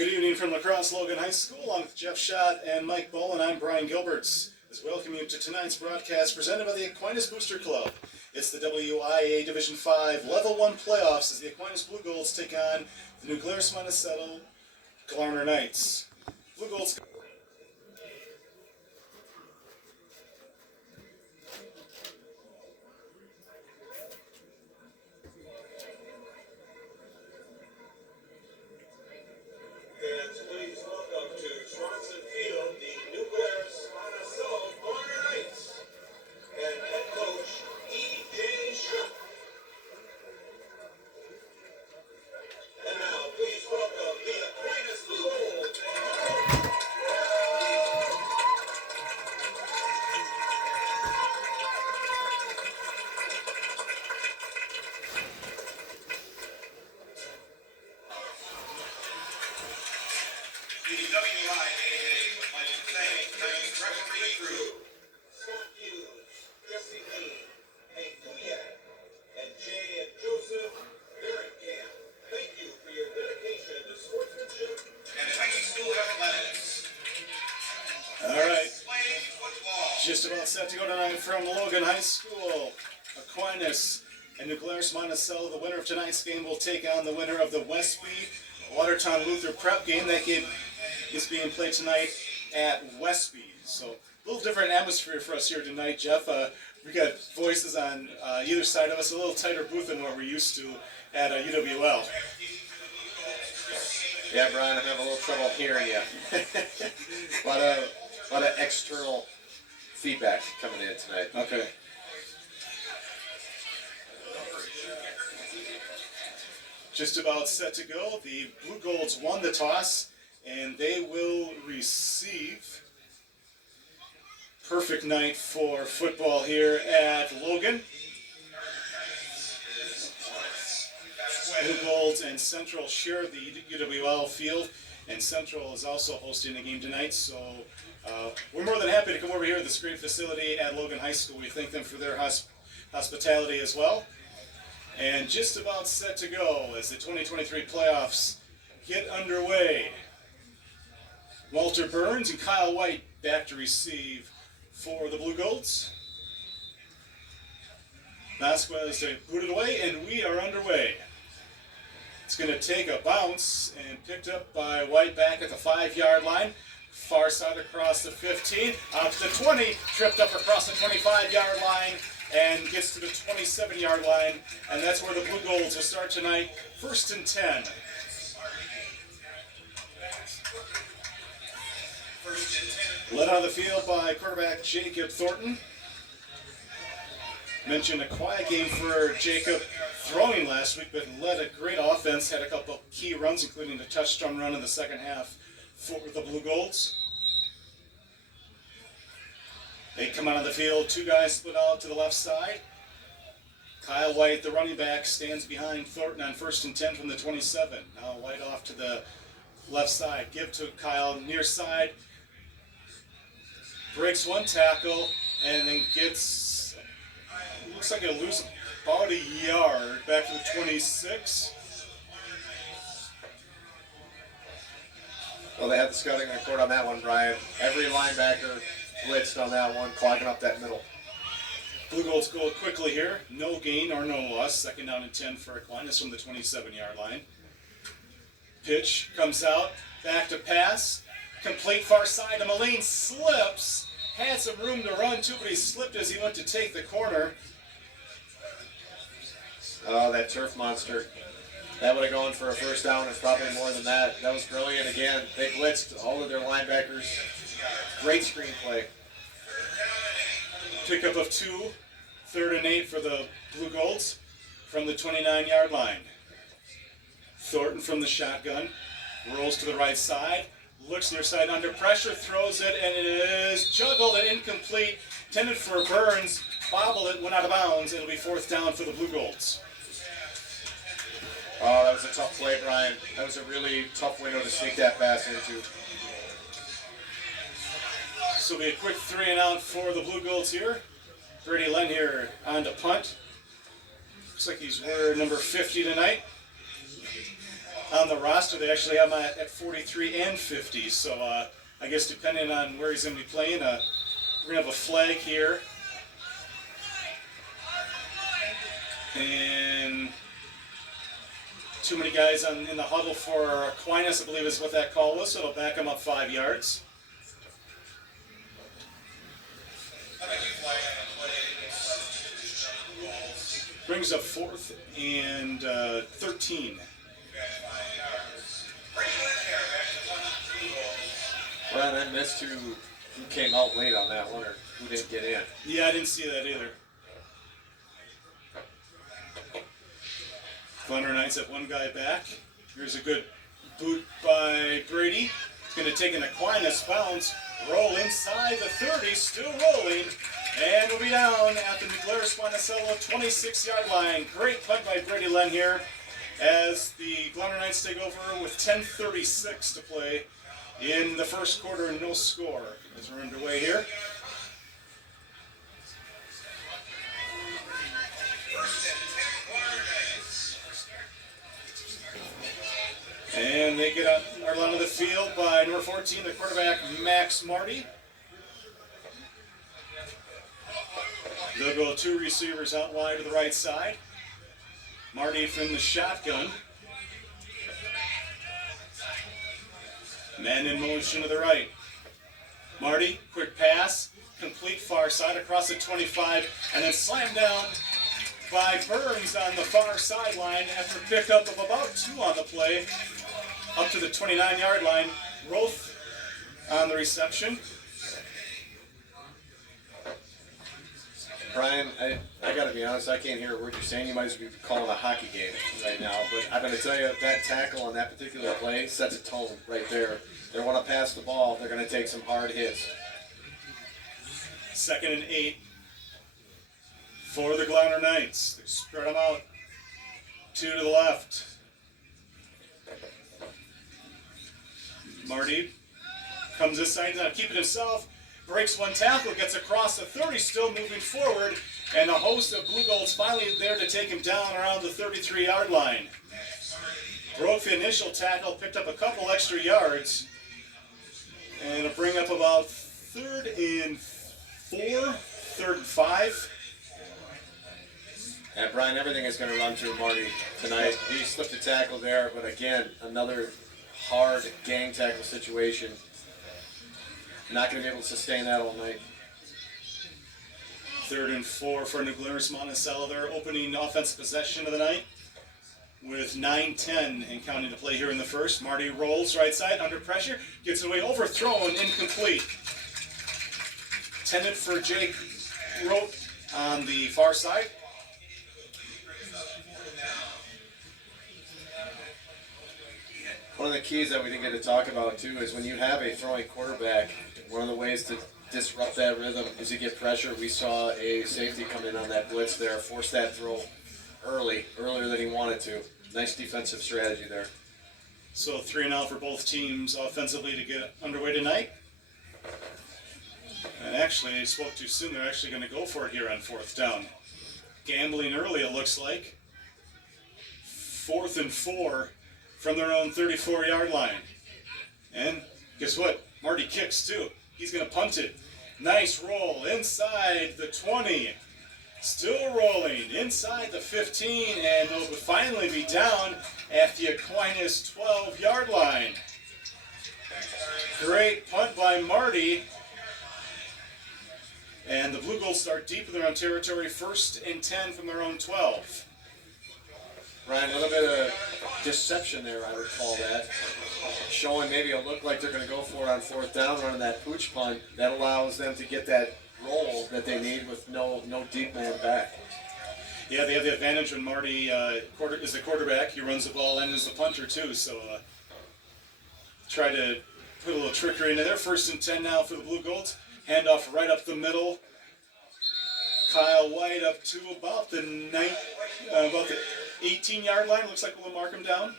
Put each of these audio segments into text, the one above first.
Good evening from LaCrosse Logan High School, along with Jeff Schott and Mike Bolin. I'm Brian Gilberts. As we welcome you to tonight's broadcast presented by the Aquinas Booster Club. It's the WIA Division 5 Level 1 playoffs as the Aquinas Blue Golds take on the new Glarus Monticello Glarner Knights. Blue Golds. Just about set to go tonight from Logan High School. Aquinas and New Glarus Monticello. The winner of tonight's game will take on the winner of the Westby Watertown Luther Prep game. That game is being played tonight at Westby. So a little different atmosphere for us here tonight, Jeff. We got voices on either side of us, a little tighter booth than what we're used to at UWL. Yeah, Brian, I'm having a little trouble hearing you. a lot of external feedback coming in tonight. Okay. Just about set to go. The Blue Golds won the toss, and they will receive. Perfect night for football here at Logan. Blue Golds and Central share the UWL field, and Central is also hosting a game tonight, so we're more than happy to come over here to this great facility at Logan High School. We thank them for their hospitality as well. And just about set to go as the 2023 playoffs get underway. Walter Burns and Kyle White back to receive for the Blue Golds. Vasquez booted away, and we are underway. It's going to take a bounce and picked up by White back at the 5-yard line. Far side across the 15, out to the 20, tripped up across the 25-yard line, and gets to the 27-yard line, and that's where the Blue Golds will start tonight, 1st and 10. Led on the field by quarterback Jacob Thornton. Mentioned a quiet game for Jacob throwing last week, but led a great offense, had a couple key runs, including the touchdown run in the second half for the Blue Golds. They come out on the field, 2 guys split out to the left side. Kyle White, the running back, stands behind Thornton on 1st and 10 from the 27. Now White off to the left side. Give to Kyle near side. Breaks one tackle and then gets, looks like he'll lose about a yard back to the 26. Well, they had the scouting report on that one, Brian. Every linebacker blitzed on that one, clogging up that middle. Blue Golds go quickly here. No gain or no loss. 2nd down and 10 for Aquinas from the 27-yard line. Pitch comes out. Back to pass. Complete far side. Mullane slips. Had some room to run too, but he slipped as he went to take the corner. Oh, that turf monster. That would have gone for a 1st down and probably more than that. That was brilliant again. They blitzed all of their linebackers. Great screenplay. Pickup of 2, 3rd and 8 for the Blue Golds from the 29-yard line. Thornton from the shotgun. Rolls to the right side. Looks near side under pressure. Throws it, and it is juggled and incomplete. Intended for Burns. Bobbled it, went out of bounds. It'll be 4th down for the Blue Golds. Oh, that was a tough play, Brian. That was a really tough window to sneak that pass into. So it'll be a quick 3 and out for the Blue Golds here. Brady Len here on to punt. Looks like he's wearing number 50 tonight. on the roster. They actually have him at 43 and 50. So I guess depending on where he's going to be playing, we're going to have a flag here. And too many guys in the huddle for Aquinas, I believe is what that call was. So it'll back him up 5 yards. Brings up 4th and 13. Well, I missed who came out late on that one or who didn't get in. Yeah, I didn't see that either. Glarus Knights at one guy back. Here's a good boot by Brady. It's going to take an Aquinas bounce, roll inside the 30, still rolling, and we'll be down at the Glarus Monticello 26-yard line. Great punt by Brady Len here as the Glarus Knights take over with 10:36 to play in the first quarter and no score as we're underway here. And they get our line of the field by number 14, the quarterback, Max Marty. They'll go 2 receivers out wide to the right side. Marty from the shotgun. Man in motion to the right. Marty, quick pass, complete far side across the 25, and then slammed down by Burns on the far sideline after a pickup of about 2 on the play. Up to the 29-yard line. Roth on the reception. Brian, I got to be honest, I can't hear a word you're saying. You might as well be calling a hockey game right now. But I'm going to tell you, that tackle on that particular play sets a tone right there. They want to pass the ball. They're going to take some hard hits. 2nd and 8 for the Glarus Knights. They spread them out. 2 to the left. Marty comes this side, not keeping himself, breaks one tackle, gets across the 30, still moving forward, and the host of Blue Gold's finally there to take him down around the 33-yard line. Broke the initial tackle, picked up a couple extra yards, and it'll bring up about 3rd and 4, 3rd and 5. And Brian, everything is going to run through Marty tonight. He slipped a tackle there, but again, another hard gang tackle situation. Not going to be able to sustain that all night. 3rd and 4 for Glarus Monticello. Their opening offensive possession of the night with 9:10 and counting to play here in the first. Marty rolls right side under pressure, gets away, overthrown, incomplete. Intended for Jake Roth on the far side. One of the keys that we didn't get to talk about too is when you have a throwing quarterback, one of the ways to disrupt that rhythm is to get pressure. We saw a safety come in on that blitz there, force that throw earlier than he wanted to. Nice defensive strategy there. So 3 and out for both teams offensively to get underway tonight. And actually, I spoke too soon. They're actually going to go for it here on 4th down. Gambling early, it looks like. 4th and 4 from their own 34-yard line. And guess what? Marty kicks too. He's going to punt it. Nice roll inside the 20. Still rolling inside the 15, and they'll finally be down at the Aquinas 12-yard line. Great punt by Marty. And the Blue Gold start deep in their own territory, 1st and 10 from their own 12. Ryan, a little bit of deception there, I would call that. Showing maybe a look like they're going to go for it on 4th down, running that pooch punt. That allows them to get that roll that they need with no deep man back. Yeah, they have the advantage when Marty is the quarterback. He runs the ball and is the punter too. So try to put a little trickery into there. 1st and 10 now for the Blue Golds. Handoff right up the middle. Kyle White up to about the 18-yard line. Looks like we'll mark him down.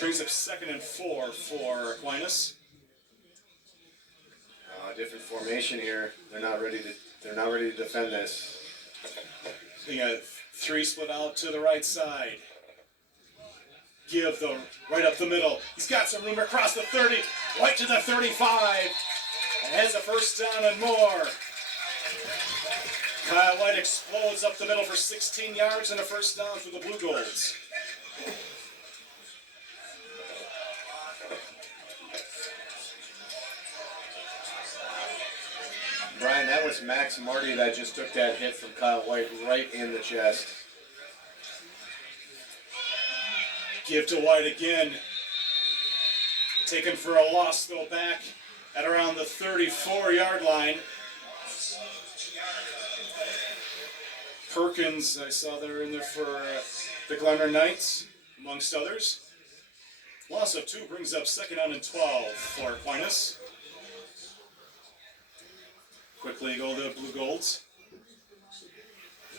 Brings up 2nd and 4 for Aquinas. Different formation here. They're not ready to defend this. They got Three split out to the right side. Give the right up the middle. He's got some room across the 30, right to the 35. And has a first down and more. Kyle White explodes up the middle for 16 yards and a first down for the Blue Golds. Brian, that was Max Marty that just took that hit from Kyle White right in the chest. Give to White again. Taken for a loss, though, back at around the 34-yard line. Perkins, I saw there in there for the Glarner Knights, amongst others. Loss of 2 brings up 2nd down and 12 for Aquinas. Quickly go the Blue Golds.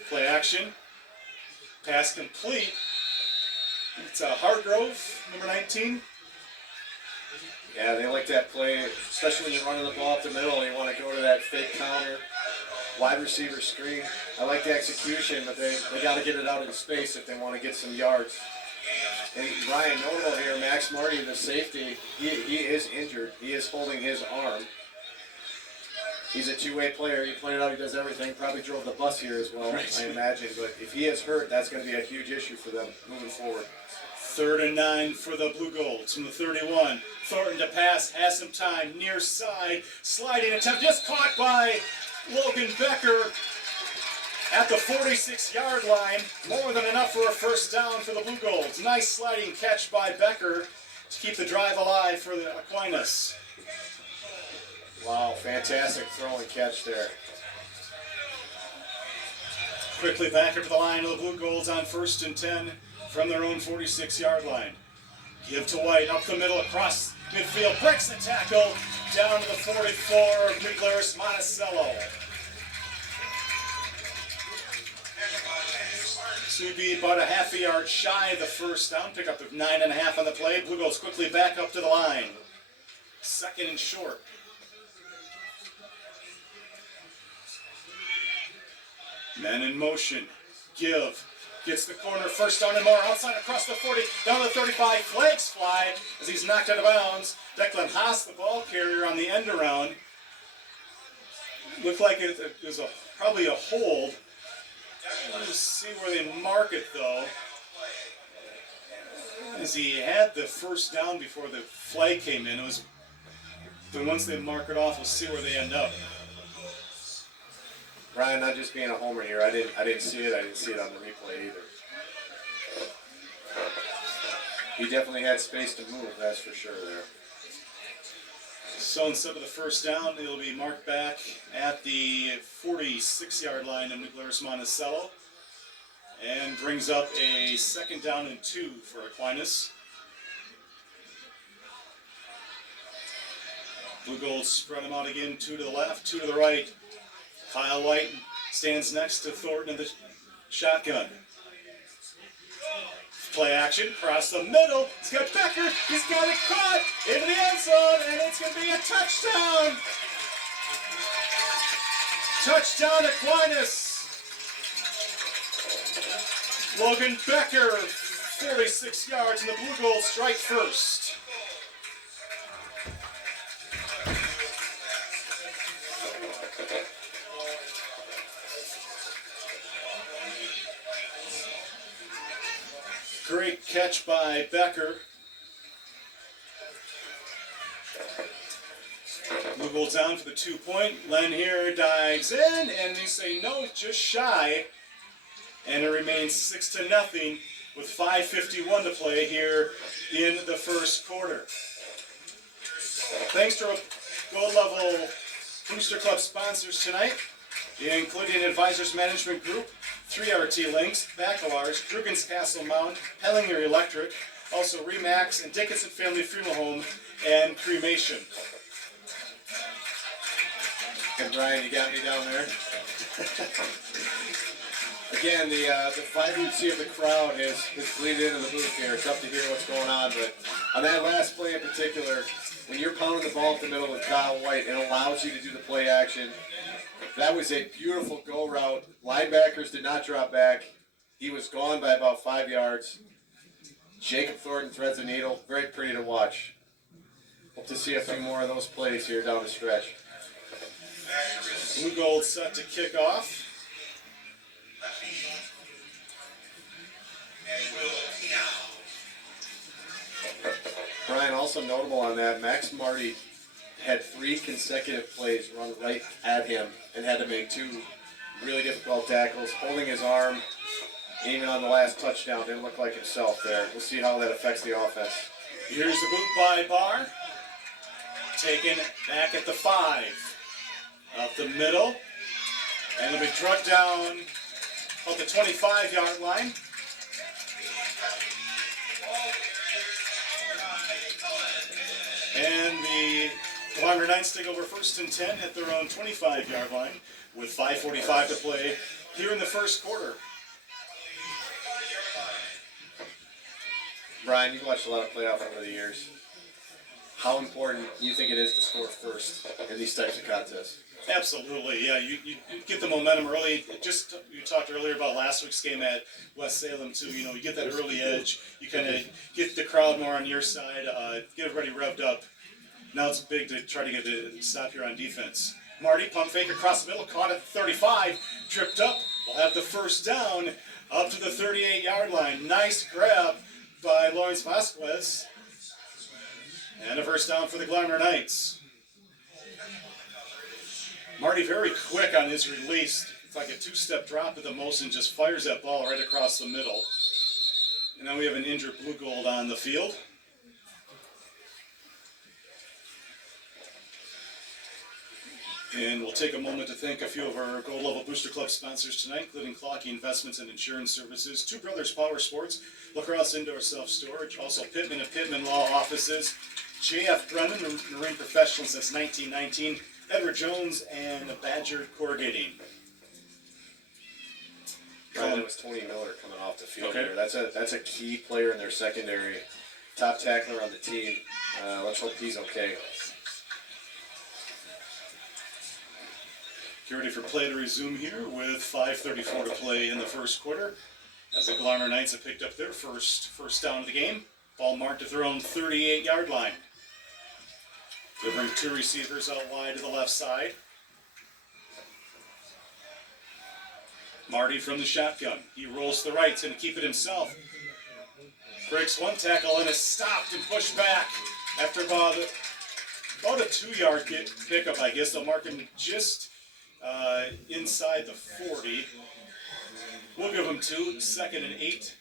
Play action. Pass complete. It's Hargrove, number 19. Yeah, they like that play, especially when you're running the ball up the middle. You want to go to that fake counter, wide receiver screen. I like the execution, but they got to get it out in space if they want to get some yards. And Ryan, notable here, Max Marty, the safety, he is injured. He is holding his arm. He's a two-way player. You pointed out he does everything. Probably drove the bus here as well, right. I imagine. But if he is hurt, that's going to be a huge issue for them moving forward. 3rd and 9 for the Blue Golds from the 31. Thornton to pass, has some time, near side, sliding attempt, just caught by Logan Becker at the 46-yard line. More than enough for a first down for the Blue Golds. Nice sliding catch by Becker to keep the drive alive for the Aquinas. Wow, fantastic throw and catch there. Quickly back up to the line of the Blue Golds on 1st and 10 from their own 46-yard line. Give to White, up the middle, across midfield, breaks the tackle, down to the 44 of Glarus, Monticello. To be about a half a yard shy of the first down, pick up of 9.5 on the play. Blue Golds quickly back up to the line. 2nd and short. Men in motion. Give. Gets the corner. First down and more. Outside across the 40. Down to the 35. Flags fly as he's knocked out of bounds. Declan Haas, the ball carrier, on the end around. Looked like it was probably a hold. Let's see where they mark it, though. As he had the first down before the flag came in. But once they mark it off, we'll see where they end up. Brian, not just being a homer here, I didn't see it. I didn't see it on the replay either. He definitely had space to move, that's for sure there. So instead of the first down, it'll be marked back at the 46-yard line of Glarus Monticello, and brings up a 2nd down and 2 for Aquinas. Blue Golds spread them out again, 2 to the left, 2 to the right. Kyle White stands next to Thornton in the shotgun. Play action, across the middle. He's got Becker. He's got it caught into the end zone, and it's going to be a touchdown. Touchdown, Aquinas. Logan Becker, 46 yards, and the Blue Golds strike first. Great catch by Becker. Blue Golds down for the 2-point. Len here dives in, and they say no, just shy. And it remains 6-0 with 5:51 to play here in the first quarter. Thanks to our Gold Level Booster Club sponsors tonight, including Advisors Management Group, 3RT Links, Baccalars, Drugan's Castle Mount, Hellinger Electric, also Remax and Dickinson Family Funeral Home, and Cremation. And Brian, you got me down there. Again, the vibrancy of the crowd has bleeded into the booth here. It's tough to hear what's going on, but on that last play in particular, when you're pounding the ball up the middle with Kyle White, it allows you to do the play action. That was a beautiful go route. Linebackers did not drop back. He was gone by about 5 yards. Jacob Thornton threads the needle. Very pretty to watch. Hope to see a few more of those plays here down the stretch. Blue Gold set to kick off. Brian, also notable on that, Max Marty had 3 consecutive plays run right at him and had to make 2 really difficult tackles, holding his arm. Even on the last touchdown, didn't look like himself there. We'll see how that affects the offense. Here's the boot by Barr. Taken back at the 5. Up the middle. And it'll be drugged down at the 25-yard line. And the Glarus Knights take over 1st and 10 at their own 25-yard line with 5:45 to play here in the first quarter. Brian, you've watched a lot of playoff over the years. How important do you think it is to score first in these types of contests? Absolutely, yeah. You get the momentum early. You talked earlier about last week's game at West Salem too. You get that early edge. You kind of get the crowd more on your side. Get everybody revved up. Now it's big to try to get a stop here on defense. Marty, pump fake across the middle, caught at 35, tripped up. We'll have the first down up to the 38-yard line. Nice grab by Lawrence Vasquez. And a first down for the Glarus Knights. Marty very quick on his release. It's like a 2-step drop at the most and just fires that ball right across the middle. And now we have an injured Blue Gold on the field. And we'll take a moment to thank a few of our Gold Level Booster Club sponsors tonight, including Clocky Investments and Insurance Services, Two Brothers Power Sports, LaCrosse Indoor Self-Storage, also Pittman and Pittman Law Offices, J.F. Brennan, Marine Professional since 1919, Edward Jones, and Badger Corrugating. Brian, it was Tony Miller coming off the field Okay. here. That's a key player in their secondary, top tackler on the team. Let's hope he's okay. Get ready for play to resume here with 5:34 to play in the first quarter. As the Glarus Knights have picked up their first down of the game. Ball marked at their own 38-yard line. They bring 2 receivers out wide to the left side. Marty from the shotgun. He rolls to the right, he's going to keep it himself. Breaks 1 tackle and is stopped and pushed back after about a 2-yard pickup, I guess. They'll mark him just inside the 40. We'll give him 2, 2nd and 8.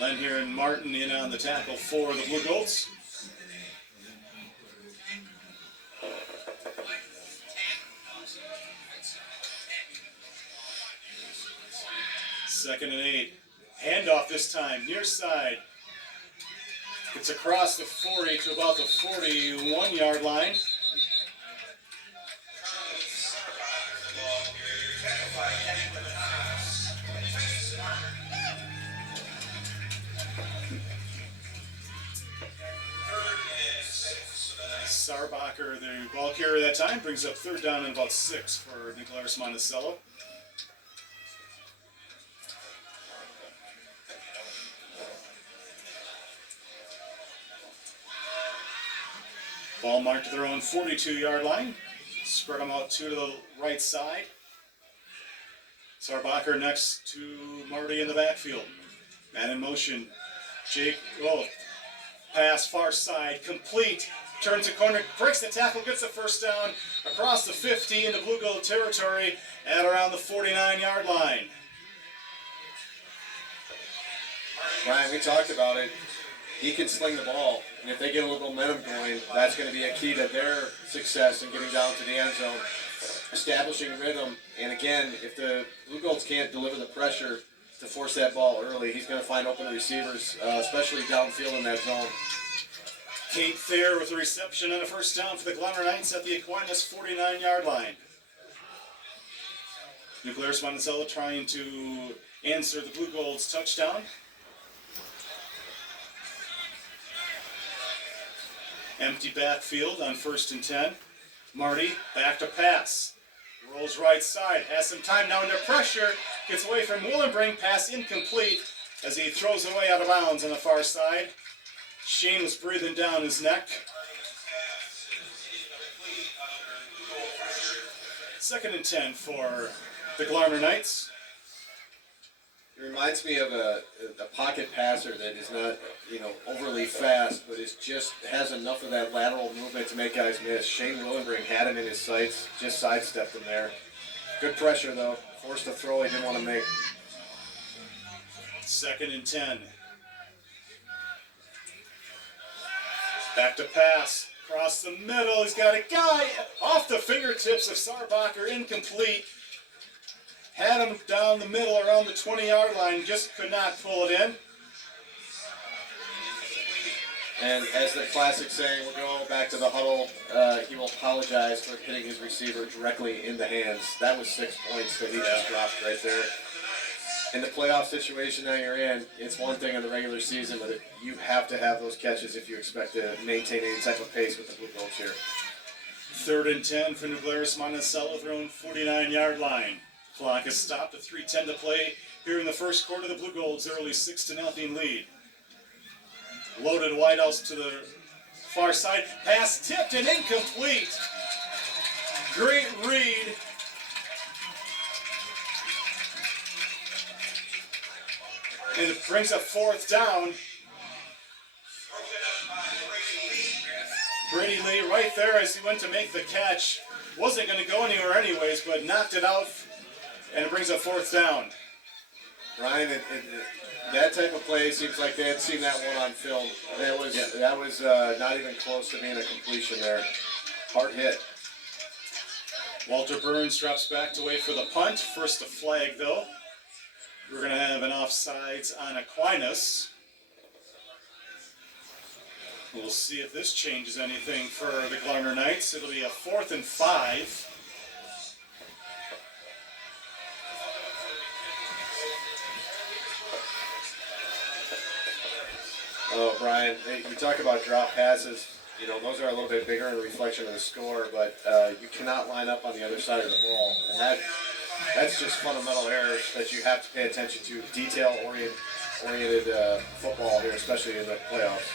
Len here and Martin in on the tackle for the Blue Golds. Second and 8. Handoff this time, near side. It's across the 40 to about the 41-yard line. Sarbacher, the ball carrier that time, brings up 3rd down and about 6 for Glarus Monticello. Ball marked to their own 42-yard line. Spread them out 2 to the right side. Sarbacher next to Marty in the backfield. Man in motion. Jake, pass far side, complete. Turns the corner, breaks the tackle, gets the first down across the 50 into Blue Gold territory at around the 49-yard line. Ryan, we talked about it. He can sling the ball, and if they get a little momentum going, that's going to be a key to their success in getting down to the end zone, establishing rhythm. And again, if the Blue Golds can't deliver the pressure to force that ball early, he's going to find open receivers, especially downfield in that zone. Kate Thayer with a reception and a first down for the Glarus Knights at the Aquinas 49-yard line. Glarus Monticello trying to answer the Blue Golds touchdown. Empty backfield on 1st and 10. Marty back to pass. Rolls right side, has some time now under pressure, gets away from Willenbring, pass incomplete as he throws it away out of bounds on the far side. Shane was breathing down his neck. 2nd and 10 for the Glarner Knights. It reminds me of a pocket passer that is not, overly fast, but is just has enough of that lateral movement to make guys miss. Shane Willenbring had him in his sights, just sidestepped him there. Good pressure though, forced a throw he didn't want to make. 2nd and 10. Back to pass, across the middle, he's got a guy off the fingertips of Sarbacher, incomplete. Had him down the middle around the 20-yard line, just could not pull it in. And as the classic saying, we're going back to the huddle, he will apologize for hitting his receiver directly in the hands. That was 6 points that he just dropped right there. In the playoff situation that you're in, it's one thing in the regular season, but you have to have those catches if you expect to maintain any type of pace with the Blue Goats here. 3rd and 10 for New Glarus. Monticello thrown 49-yard line. Clock is stopped at 3:10 to play here in the first quarter. The Blue Gold's early 6-0 lead. Loaded wideouts to the far side. Pass tipped and incomplete. Great read. And it brings up 4th down. Brady Lee right there as he went to make the catch. Wasn't going to go anywhere anyways, but knocked it out. And it brings up 4th down. Ryan, that type of play seems like they had seen that one on film. That was not even close to being a completion there. Hard hit. Walter Burns drops back to wait for the punt. First a flag though. We're going to have an offsides on Aquinas. We'll see if this changes anything for the Glarner Knights. It'll be a 4th and 5. Oh, Brian, you talk about drop passes. Those are a little bit bigger in reflection of the score, but you cannot line up on the other side of the ball. And that's just fundamental errors that you have to pay attention to. Detail-oriented football here, especially in the playoffs.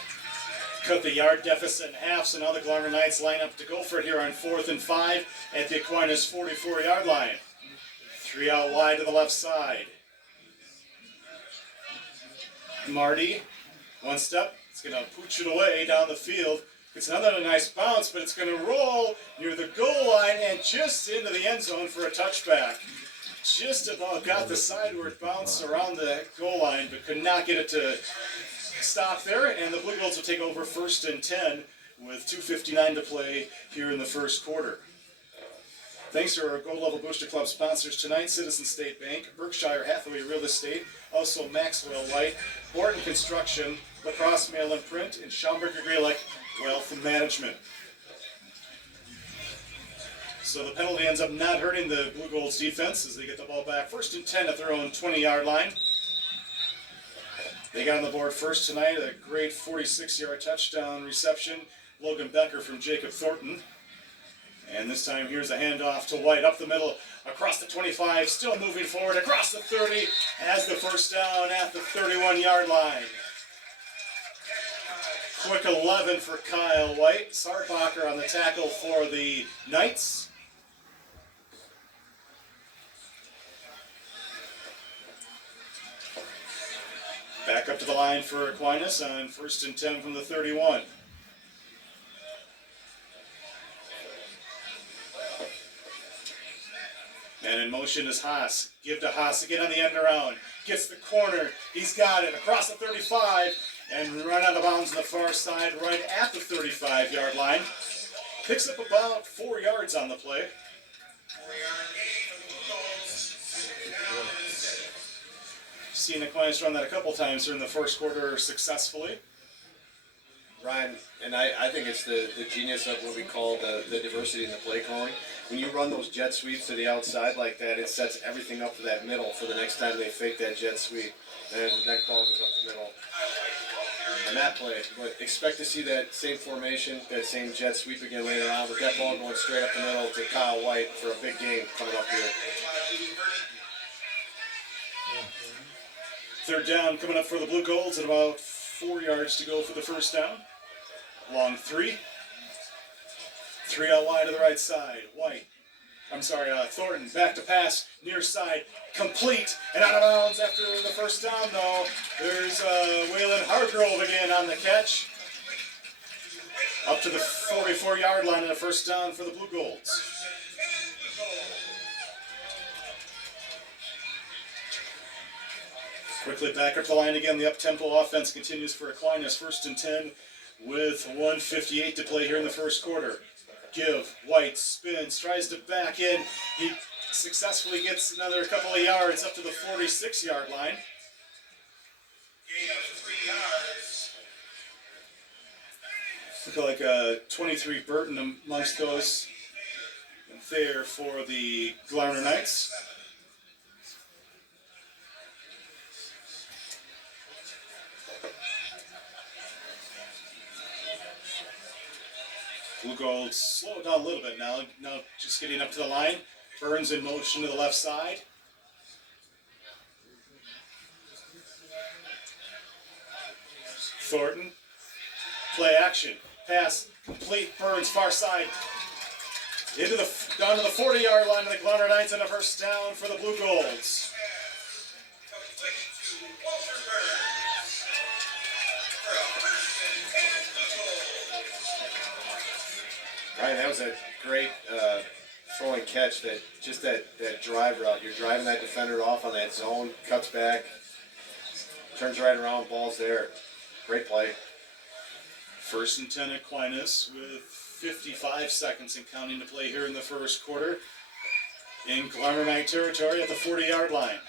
Cut the yard deficit in half, so now the Glarner Knights line up to go for it here on 4th and 5 at the Aquinas 44-yard line. 3 out wide to the left side. Marty, one step, it's going to pooch it away down the field. It's another nice bounce, but it's going to roll near the goal line and just into the end zone for a touchback. Just about got the sideward bounce around the goal line, but could not get it to stop there. And the Blue Goats will take over 1st and 10 with 2:59 to play here in the first quarter. Thanks to our Gold Level Booster Club sponsors tonight, Citizen State Bank, Berkshire Hathaway Real Estate, also Maxwell Light, Borton Construction, LaCrosse Mail and Print, and Schaumburger Grelick Wealth Management. So the penalty ends up not hurting the Blue Gold's defense as they get the ball back. 1st and 10 at their own 20-yard line. They got on the board first tonight, a great 46-yard touchdown reception. Logan Becker from Jacob Thornton. And this time here's a handoff to White up the middle, across the 25, still moving forward, across the 30, has the first down at the 31-yard line. Quick 11 for Kyle White. Sarbacher on the tackle for the Knights. Back up to the line for Aquinas on 1st and 10 from the 31. And in motion is Haas. Give to Haas again on the end around. Gets the corner. He's got it across the 35 and run out of bounds on the far side right at the 35-yard line. Picks up about 4 yards on the play. Seen Aquinas run that a couple times during the first quarter successfully. Ryan, and I think it's the genius of what we call the diversity in the play calling. When you run those jet sweeps to the outside like that, it sets everything up for that middle for the next time they fake that jet sweep. And that ball goes up the middle. on that play. But expect to see that same formation, that same jet sweep again later on, with that ball going straight up the middle to Kyle White for a big game coming up here. Third down coming up for the Blue Golds at about 4 yards to go for the first down. Long three. Three out wide to the right side. Thornton back to pass, near side, complete, and out of bounds after the first down though. There's Waylon Hargrove again on the catch. Up to the 44-yard line and a first down for the Blue Golds. Quickly back up the line again. The up-tempo offense continues for Aquinas. 1st and 10 with 1:58 to play here in the first quarter. Give, White spins, tries to back in. He successfully gets another couple of yards up to the 46-yard line. Gain of 3 yards. Look like a 23 Burton amongst those there for the Glarus Knights. Blue Gold slow it down a little bit now. Now just getting up to the line. Burns in motion to the left side. Thornton. Play action. Pass. Complete. Burns far side. Down to the 40-yard line of the Glarus Knights and a first down for the Blue Golds. Ryan, that was a great throwing catch. That drive route. You're driving that defender off on that zone, cuts back, turns right around, ball's there. Great play. 1st and 10 Aquinas with 55 seconds and counting to play here in the first quarter. In Glarus Knight territory at the 40-yard line.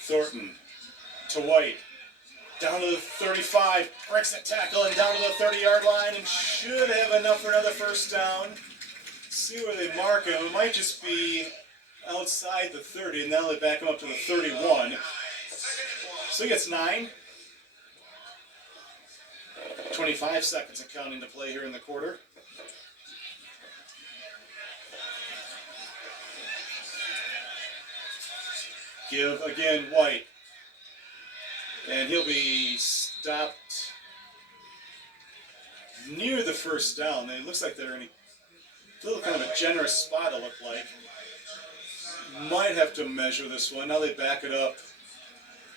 Thornton to White. Down to the 35, breaks the tackle and down to the 30-yard line and should have enough for another first down. See where they mark him. It might just be outside the 30, and now they back him up to the 31. So he gets 9. 25 seconds and counting to play here in the quarter. Give again, White. And he'll be stopped near the first down. It looks like they're in a little kind of a generous spot, it looked like. Might have to measure this one. Now they back it up.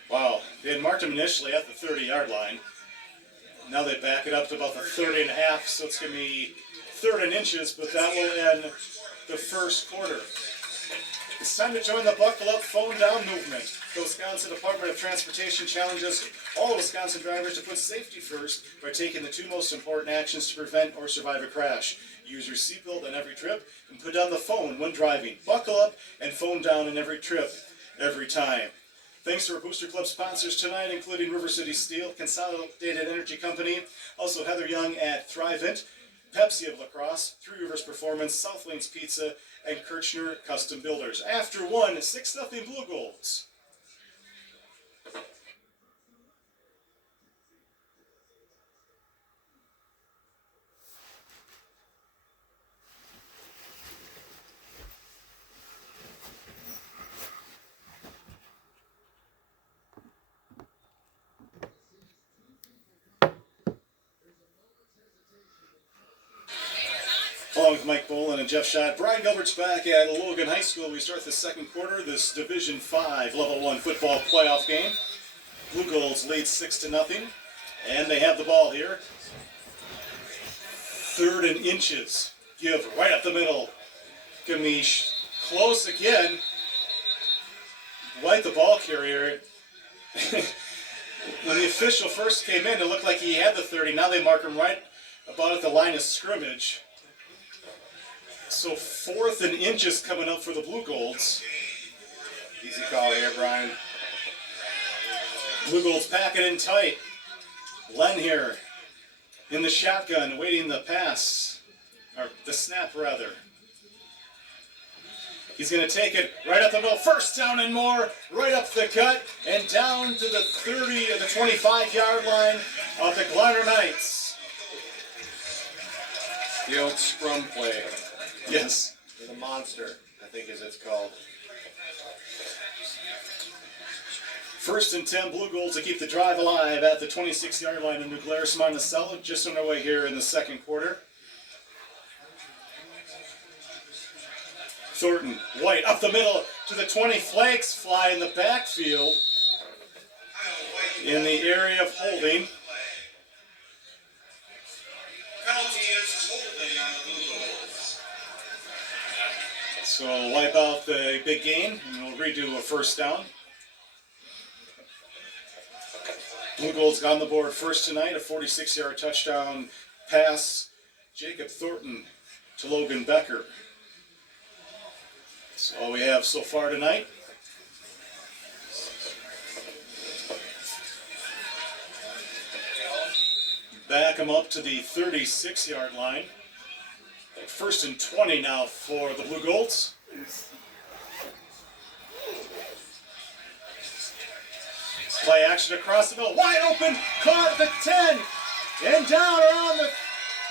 Wow. They had marked him initially at the 30-yard line. Now they back it up to about the 30 and a half, so it's going to be 3rd and inches, but that will end the first quarter. It's time to join the Buckle Up Phone Down movement. The Wisconsin Department of Transportation challenges all Wisconsin drivers to put safety first by taking the 2 most important actions to prevent or survive a crash. Use your seatbelt on every trip and put down the phone when driving. Buckle up and phone down on every trip, every time. Thanks to our Booster Club sponsors tonight, including River City Steel, Consolidated Energy Company, also Heather Young at Thrivent, Pepsi of LaCrosse, Three Rivers Performance, South Lanes Pizza, and Kirchner Custom Builders. After 1, 6-0 Blue Golds. Along with Mike Bolin and Jeff Schott, Brian Gilbert's back at Logan High School. We start the second quarter, this Division 5 Level 1 football playoff game. Blue Golds lead 6-0, and they have the ball here. 3rd and inches. Give right up the middle. Kamish close again. White, the ball carrier. When the official first came in, it looked like he had the 30. Now they mark him right about at the line of scrimmage. So 4th and inches coming up for the Blue Golds. Easy call here, Brian. Blue Golds pack it in tight. Len here in the shotgun, waiting the pass, or the snap rather. He's going to take it right up the middle. First down and more. Right up the gut and down to the 30 or the 25-yard line of the Glarus Knights. The old scrum play. Yes. The monster, I think is it's called. First and 10 Blue Gold to keep the drive alive at the 26-yard line of Glarus, Monticello. Just on our way here in the second quarter. Thornton, White up the middle to the 20. Flags fly in the backfield in the area of holding. Penalty is holding on the Blue Goals. So wipe out the big gain and we'll redo a first down. Blue Gold's got on the board first tonight, a 46-yard touchdown pass. Jacob Thornton to Logan Becker. That's all we have so far tonight. Back him up to the 36-yard line. First and 20 now for the Blue Golds. Play action across the middle. Wide open. Caught at the 10. And down around the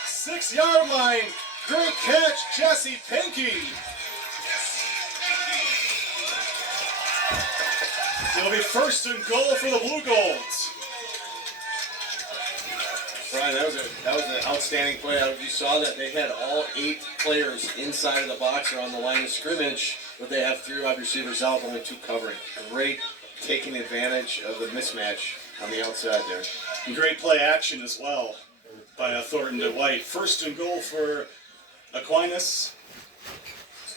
6-yard line. Great catch, Jesse Pinky. It'll be first and goal for the Blue Golds. Brian, that was an outstanding play. You saw that they had all 8 players inside of the box or on the line of scrimmage, but they have 3 wide receivers out, only 2 covering. Great taking advantage of the mismatch on the outside there. And great play action as well by Thornton to White. First and goal for Aquinas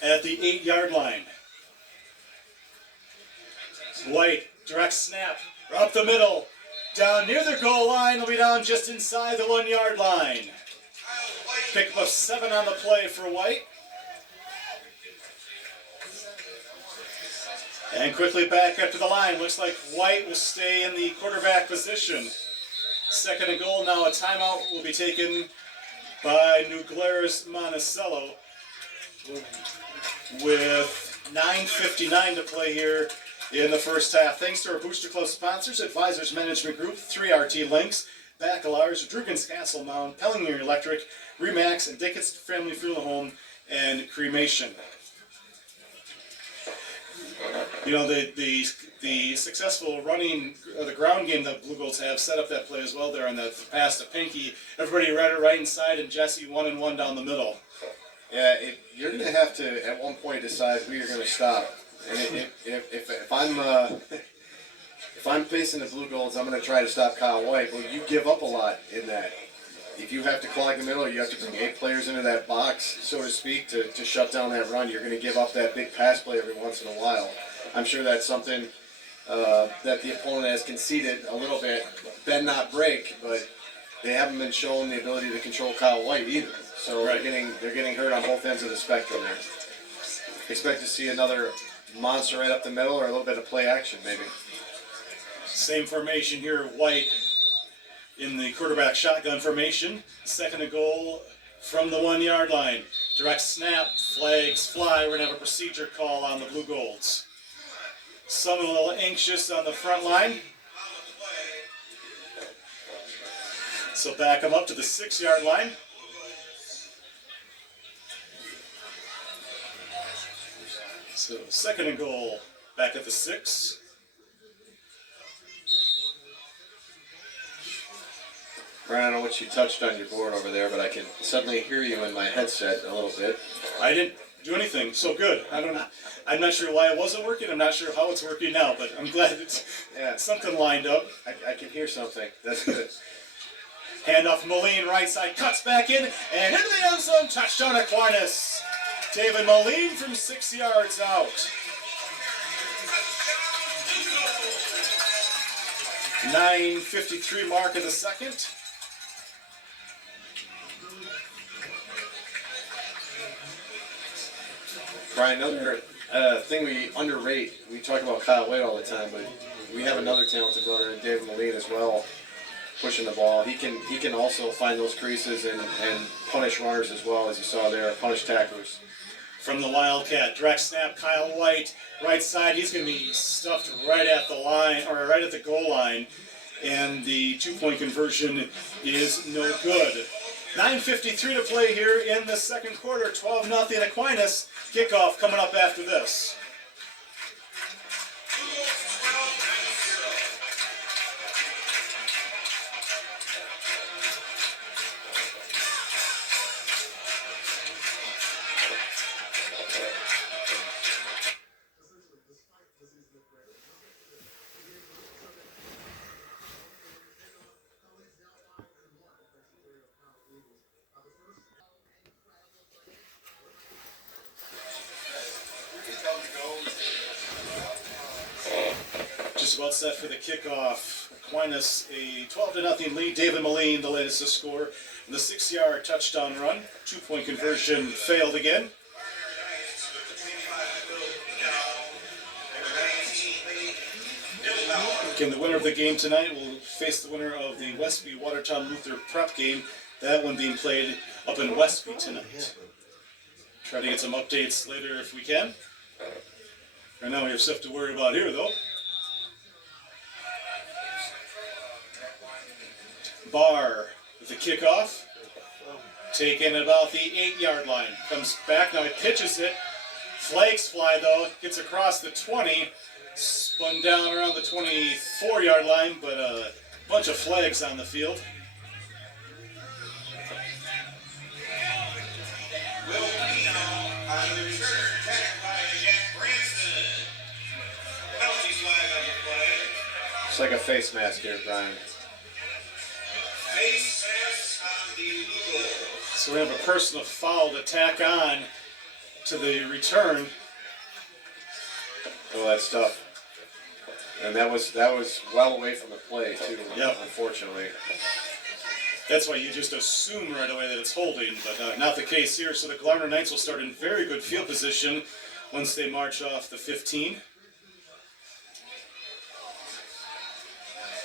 at the 8-yard line. White, direct snap, up the middle, down near the goal line. They'll be down just inside the 1-yard line. Pick up 7 on the play for White. And quickly back up to the line. Looks like White will stay in the quarterback position. Second and goal. Now a timeout will be taken by Glarus Monticello with 9:59 to play here in the first half. Thanks to our Booster Club sponsors, Advisors Management Group, 3RT Links, Baccalars, Drugan's Castle Mound, Pellinger Electric, Remax, and Dickett's Family Funeral Home, and Cremation. You know, the successful running, the ground game that Blue Golds have set up that play as well there on that pass to Pinky. Everybody read it right inside, and Jesse 1-and-1 down the middle. Yeah, you're going to have to at one point decide who you're going to stop. And if I'm facing the Blue Golds, I'm going to try to stop Kyle White. Well, you give up a lot in that. If you have to clog the middle, you have to bring 8 players into that box, so to speak, to shut down that run. You're going to give up that big pass play every once in a while. I'm sure that's something that the opponent has conceded a little bit. Bend not break, but they haven't been shown the ability to control Kyle White either. So right. they're getting hurt on both ends of the spectrum there. Expect to see another monster right up the middle or a little bit of play action maybe. Same formation here, White in the quarterback shotgun formation. Second and goal from the 1-yard line. Direct snap, flags fly. We're going to have a procedure call on the Blue Golds. Some a little anxious on the front line. So back them up to the 6-yard line. So second and goal back at the 6. Brian, I don't know what you touched on your board over there, but I can suddenly hear you in my headset a little bit. I didn't do anything, so good. I'm not sure why it wasn't working. I'm not sure how it's working now, but I'm glad it's something lined up. I can hear something. That's good. Handoff Moline, right side, cuts back in, and into the end zone, touchdown Aquinas. David Moline from 6 yards out. 9:53 mark of the second. Brian, another thing we underrate, we talk about Kyle White all the time, but we have another talented runner in David Moline as well, pushing the ball. He can also find those creases and punish runners as well, as you saw there, punish tacklers. from the Wildcat. Direct snap, Kyle White, right side. He's going to be stuffed right at the line, or right at the goal line. And the 2-point conversion is no good. 9:53 to play here in the second quarter. 12-0 Aquinas. Kickoff coming up after this. Just about set for the kickoff. Aquinas a 12-0 lead. David Moline, the latest to score. The 6-yard touchdown run. 2-point conversion failed again. Again, the winner of the game tonight will face the winner of the Westby Watertown Luther Prep game. That one being played up in Westby tonight. Try to get some updates later if we can. Right now we have stuff to worry about here though. Barr with the kickoff. Taken at about the 8-yard line. Comes back, now he pitches it. Flags fly though, gets across the 20. Spun down around the 24-yard line, but a bunch of flags on the field. Will Pino on the return attack by Jack Branson. Penalty flag on the play. It's like a face mask here, Brian. Face pass on the Eagle. So we have a personal foul to tack on to the return. Oh, that's tough. And that was well away from the play too. Yep. Unfortunately. That's why you just assume right away that it's holding, but not the case here. So the Glarner Knights will start in very good field position once they march off the 15.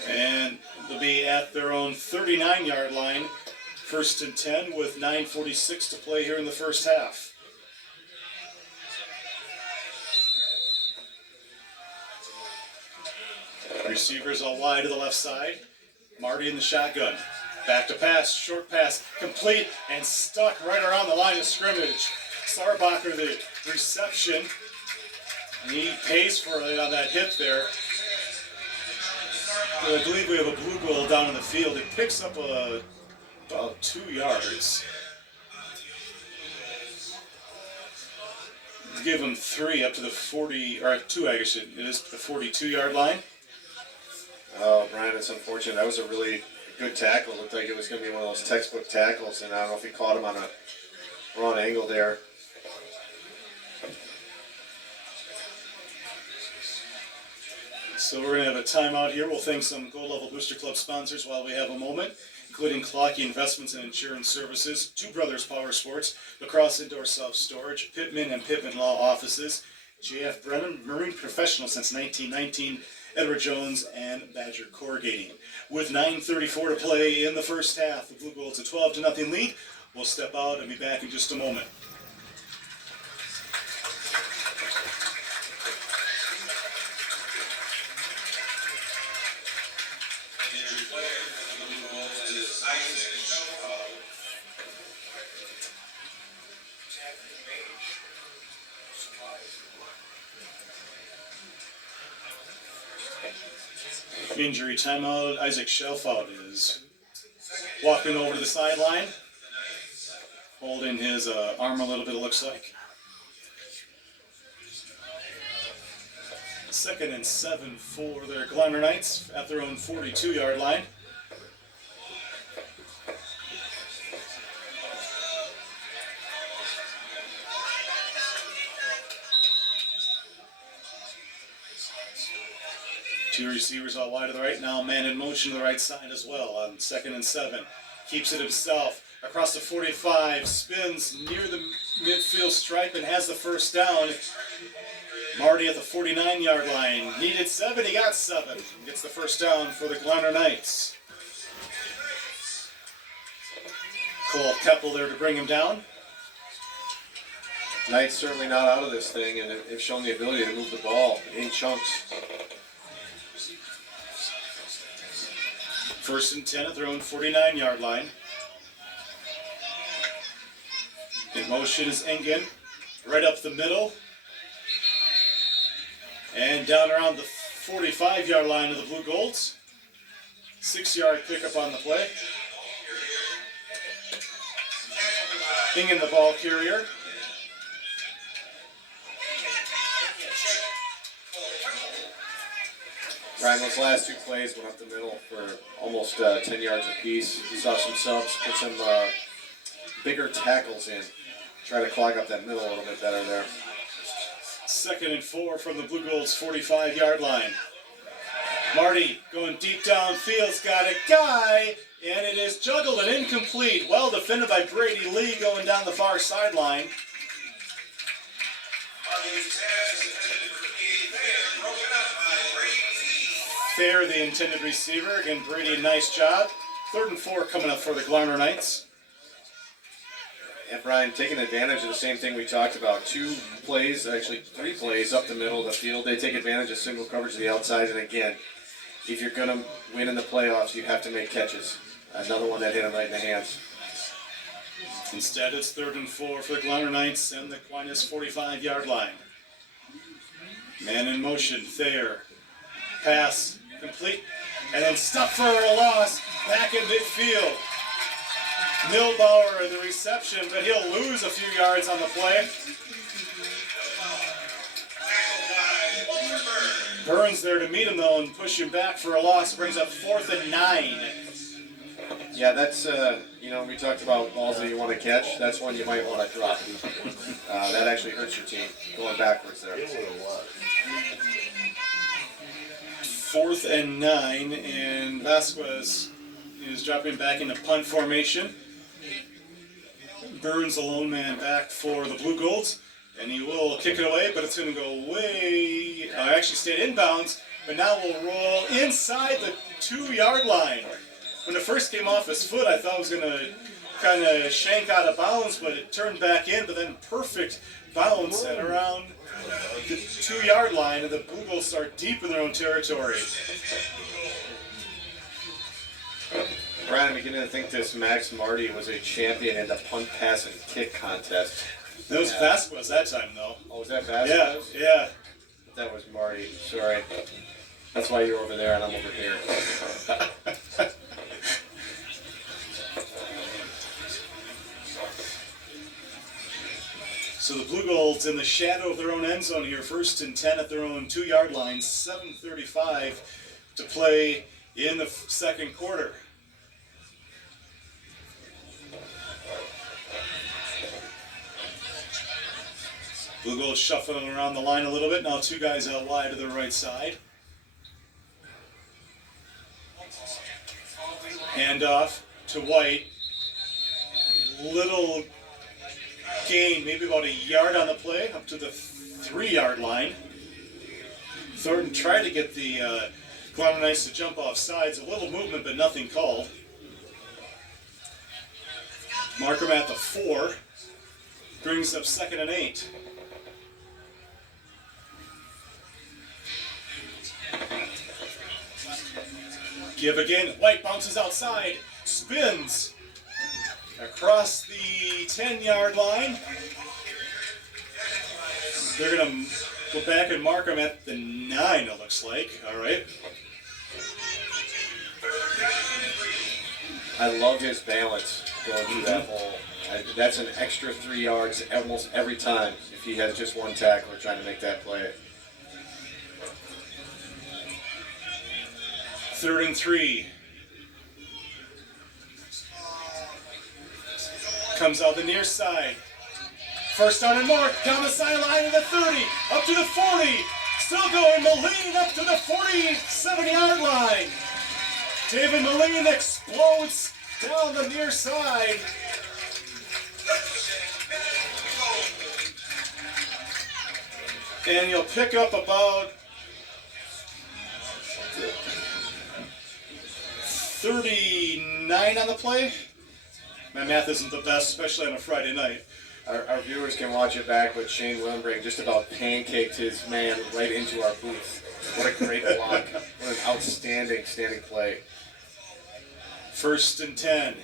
And they'll be at their own 39-yard line, 1st and 10 with 9:46 to play here in the first half. Receivers all wide to the left side. Marty in the shotgun. Back to pass, short pass, complete, and stuck right around the line of scrimmage. Sarbacher, the reception. And he pays for it on that hit there. I believe we have a blue goal down in the field. It picks up about 2 yards. Give him 3 up to the 40, or 2, I guess it is the 42-yard line. Oh, Brian, it's unfortunate. That was a really good tackle. It looked like it was going to be one of those textbook tackles, and I don't know if he caught him on a wrong angle there. So we're going to have a timeout here. We'll thank some Gold Level Booster Club sponsors while we have a moment, including Clocky Investments and Insurance Services, Two Brothers Power Sports, LaCrosse Indoor Self-Storage, Pittman and Pittman Law Offices, J.F. Brennan, Marine Professional since 1919, Edward Jones, and Badger Corrugating. With 9:34 to play in the first half, the Blue Gold's a 12-0 lead. We'll step out and be back in just a moment. Injured player for the Blue Bulls is Isaac Shelfo. Injury timeout. Isaac Shelfout is walking over to the sideline, holding his arm a little bit, it looks like. 2nd and 7 for their Glarner Knights at their own 42-yard line. Two receivers all wide to the right. Now man in motion to the right side as well on 2nd and 7. Keeps it himself across the 45. Spins near the midfield stripe and has the first down. Marty at the 49-yard line. Needed 7. He got 7. Gets the first down for the Glarner Knights. Cole Keppel there to bring him down. Knight's certainly not out of this thing, and have shown the ability to move the ball in chunks. 1st and 10 at their own 49-yard line. In motion is Engen, right up the middle. And down around the 45-yard line of the Blue Golds. 6-yard pickup on the play. Engen the ball carrier. Ryan, those last 2 plays went up the middle for almost 10 yards apiece. We saw some subs put some bigger tackles in. Try to clog up that middle a little bit better there. 2nd and 4 from the Blue Golds' 45-yard line. Marty going deep downfield's got a guy, and it is juggled and incomplete. Well defended by Brady Lee going down the far sideline. Fair, the intended receiver. Again, Brady, nice job. 3rd and 4 coming up for the Glarus Knights. And Brian, taking advantage of the same thing we talked about. 2 plays, actually 3 plays up the middle of the field. They take advantage of single coverage to the outside. And again, if you're going to win in the playoffs, you have to make catches. Another one that hit him right in the hands. Instead, it's 3rd and 4 for the Glarus Knights and the Aquinas 45-yard line. Man in motion, Thayer. Pass complete, and then stuffed for a loss back in midfield. Milbauer the reception, but he'll lose a few yards on the play. Burns there to meet him though and push him back for a loss. Brings up 4th and 9. Yeah, that's, we talked about balls that you want to catch. That's one you might want to drop. That actually hurts your team going backwards there. 4th and 9, and Vasquez is dropping back into punt formation. Burns, the lone man, back for the Blue Golds, and he will kick it away, but it's going to go way, actually stayed inbounds, but now will roll inside the 2-yard line. When it first came off his foot, I thought it was going to kind of shank out of bounds, but it turned back in, but then perfect bounce at around the 2-yard line, and the Blue Golds start deep in their own territory. Brian, I'm beginning to think this Max Marty was a champion in the punt, pass, and kick contest. That was Vasquez that time, though. Oh, was that Vasquez? Yeah. That was Marty. Sorry. That's why you're over there and I'm over here. So the Blue Golds in the shadow of their own end zone here, 1st and 10 at their own 2-yard line, 7:35 to play in the 2nd quarter. Blue Golds shuffling around the line a little bit. Now 2 guys out wide to the right side. Handoff to White. Little gain, maybe about a yard on the play, up to the 3-yard line. Thornton tried to get the Glarus Knights to jump off sides. A little movement, but nothing called. Markham at the 4. Brings up 2nd and 8. Give again. White bounces outside. Spins across the 10-yard line. They're going to go back and mark him at the 9, it looks like. All right. I love his balance going through that hole. That's an extra 3 yards almost every time if he has just one tackler trying to make that play. 3rd and 3. Comes out the near side. 1st down and more. Down the sideline to the 30. Up to the 40. Still going. Moline up to the 47-yard line. David Moline explodes down the near side. And you'll pick up about 39 on the play. My math isn't the best, especially on a Friday night. Our viewers can watch it back, but Shane Willenbrink just about pancaked his man right into our booth. What a great block. What an outstanding standing play. 1st and 10.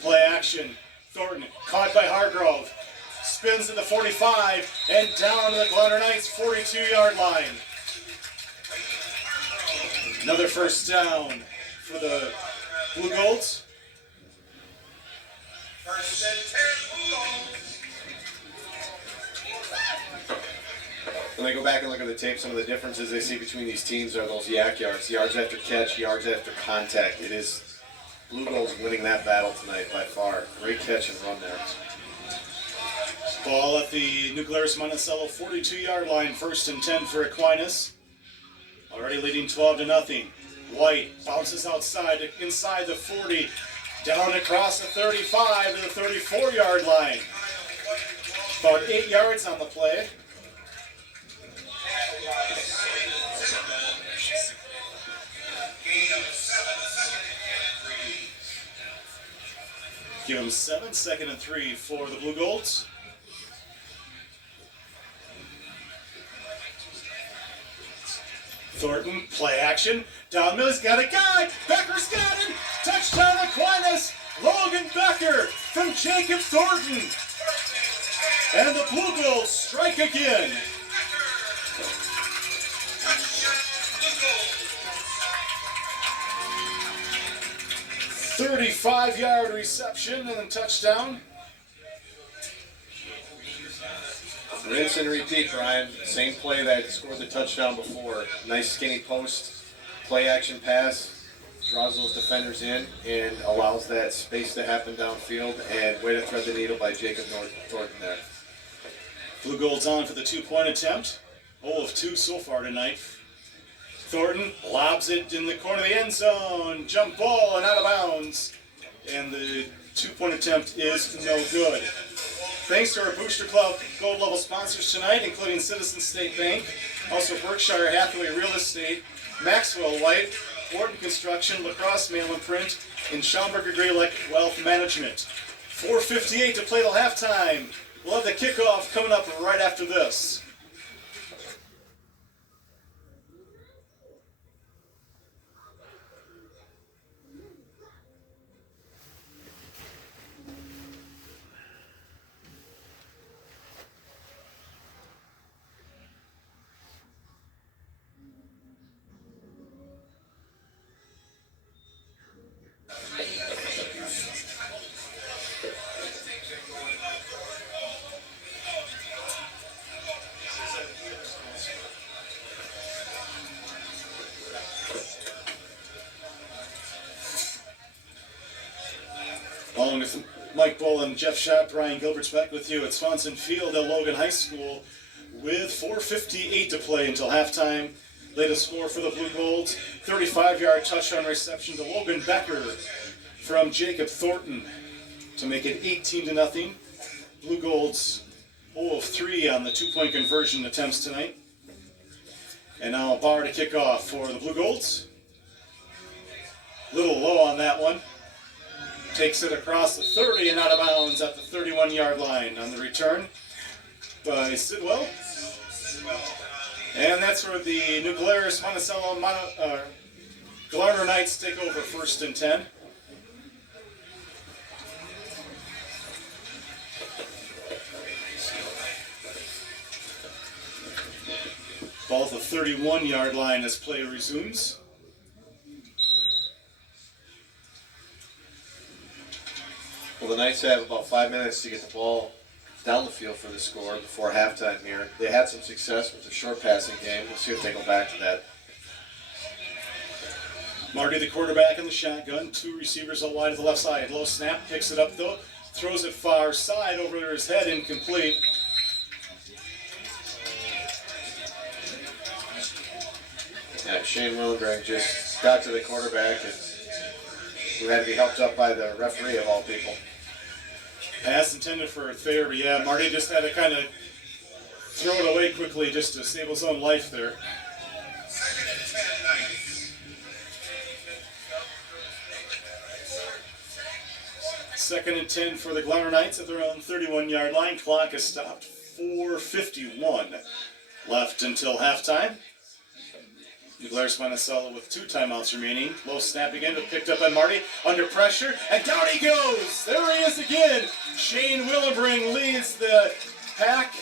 Play action. Thornton caught by Hargrove. Spins to the 45 and down to the Glarus Knights 42-yard line. Another first down for the Blue Golds. 1st and 10, Blue Golds. When they go back and look at the tape, some of the differences they see between these teams are those yak yards. Yards after catch, yards after contact. It is Blue Golds winning that battle tonight by far. Great catch and run there. Ball at the New Glarus Monticello 42-yard line. 1st and 10 for Aquinas. Already leading 12-0. White bounces outside, inside the 40, down across the 35 to the 34-yard line. About 8 yards on the play. Give him 7, 2nd and 3 for the Blue Golds. Thornton, play action. Down middle, he's got a guy. Becker's got him. Touchdown Aquinas. Logan Becker from Jacob Thornton. And the Blue Golds strike again. 35-yard reception and a touchdown. Rinse and repeat, Brian. Same play that scored the touchdown before. Nice skinny post, play action pass, draws those defenders in and allows that space to happen downfield, and way to thread the needle by Jacob Thornton there. Blue Golds on for the 2-point attempt. 0 of 2 so far tonight. Thornton lobs it in the corner of the end zone. Jump ball and out of bounds. And the 2-point attempt is no good. Thanks to our Booster Club Gold Level sponsors tonight, including Citizen State Bank, also Berkshire Hathaway Real Estate, Maxwell White, Warden Construction, LaCrosse Mail and Print, and Schaumburger Gray Wealth Management. 4:58 to play till halftime. We'll have the kickoff coming up right after this. Along with Mike Bull and Jeff Schott, Brian Gilbert's back with you at Swanson Field at Logan High School with 4:58 to play until halftime. Latest score for the Blue Golds, 35-yard touchdown reception to Logan Becker from Jacob Thornton to make it 18-0. Blue Golds 0 of 3 on the 2-point conversion attempts tonight. And now Bauer to kick off for the Blue Golds. Little low on that one. Takes it across the 30 and out of bounds at the 31-yard line on the return by Sidwell. And that's where the New Glarus Monticello Glarus Knights take over 1st and 10. Ball at the 31-yard line as play resumes. Well, the Knights have about 5 minutes to get the ball down the field for the score before halftime here. They had some success with the short passing game. We'll see if they go back to that. Marty, the quarterback in the shotgun. 2 receivers out wide to the left side. Low snap, picks it up though. Throws it far side over his head, incomplete. Yeah, Shane Willenbrink just got to the quarterback, and who had to be helped up by the referee of all people. Pass intended for Thayer, but yeah, Marty just had to kind of throw it away quickly just to save his own life there. 2nd and 10, Knights. Second and 10 for the Glarus Knights at their own 31-yard line. Clock is stopped. 4:51 left until halftime. Glarus Monticello with 2 timeouts remaining. Low snap again, but picked up by Marty. Under pressure, and down he goes! There he is again! Shane Willebring leads the pack.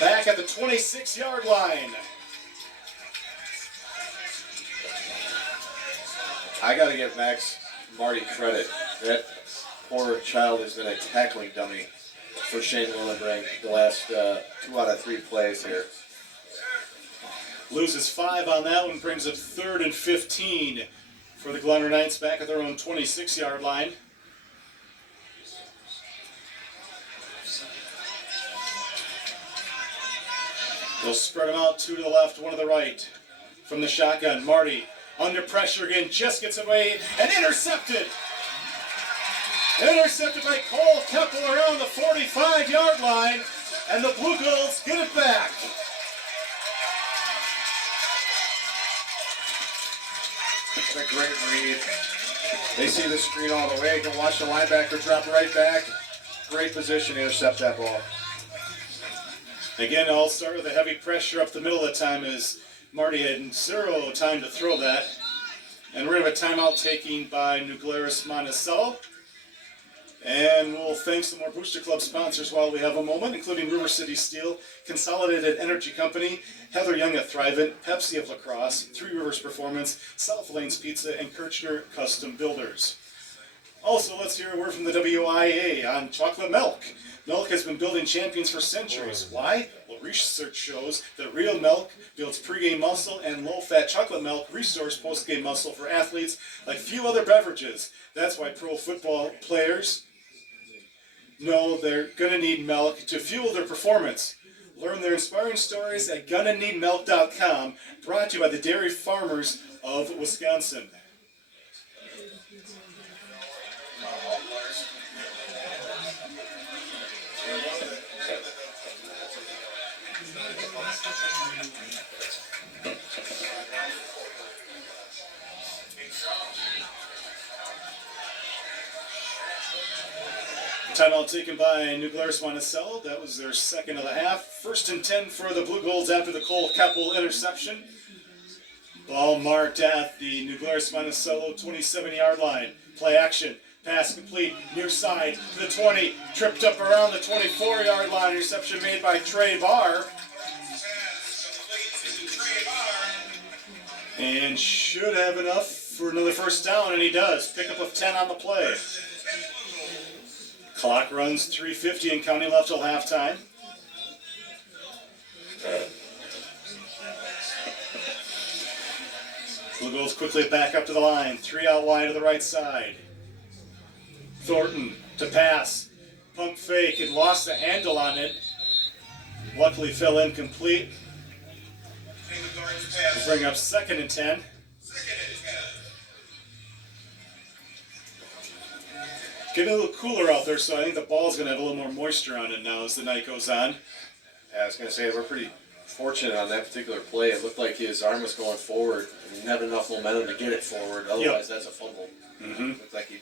Back at the 26-yard line. I got to give Max Marty credit. That poor child has been a tackling dummy for Shane Willebring the last 2 out of 3 plays here. Loses 5 on that one, brings up 3rd and 15 for the Glarus Knights back at their own 26-yard line. They'll spread them out, 2 to the left, 1 to the right. From the shotgun, Marty under pressure again, just gets away and intercepted. Intercepted by Cole Keppel around the 45-yard line, and the Blue Gulls get it back. It's a great read. They see the screen all the way. Can watch the linebacker drop right back. Great position to intercept that ball. Again, I'll start with a heavy pressure up the middle of the time as Marty had 0 time to throw that. And we're going to have a timeout taken by New Glarus Monticello. And we'll thank some more Booster Club sponsors while we have a moment, including River City Steel, Consolidated Energy Company, Heather Young at Thrivent, Pepsi of LaCrosse, Three Rivers Performance, South Lanes Pizza, and Kirchner Custom Builders. Also, let's hear a word from the WIA on chocolate milk. Milk has been building champions for centuries. Why? Well, research shows that real milk builds pregame muscle, and low-fat chocolate milk restores postgame muscle for athletes like few other beverages. That's why pro football players know they're going to need milk to fuel their performance. Learn their inspiring stories at GonnaNeedMilk.com, brought to you by the Dairy Farmers of Wisconsin. Timeout taken by New Glarus Monticello. That was their second of the half. 1st and 10 for the Blue Gulls after the Cole Keppel interception. Ball marked at the New Glarus Monticello 27-yard line. Play action. Pass complete. Near side to the 20. Tripped up around the 24-yard line. Interception made by Trey Barr. And should have enough for another first down, and he does. Pickup of 10 on the play. Clock runs 3:50 and counting left till halftime. Blue Gulls quickly back up to the line. 3 out wide to the right side. Thornton to pass. Pump fake and lost the handle on it. Luckily fell incomplete. We'll bring up 2nd and 10. Getting a little cooler out there, so I think the ball's going to have a little more moisture on it now as the night goes on. Yeah, I was going to say, we're pretty fortunate on that particular play. It looked like his arm was going forward, and he didn't have enough momentum to get it forward. Otherwise, that's a fumble. Looked like his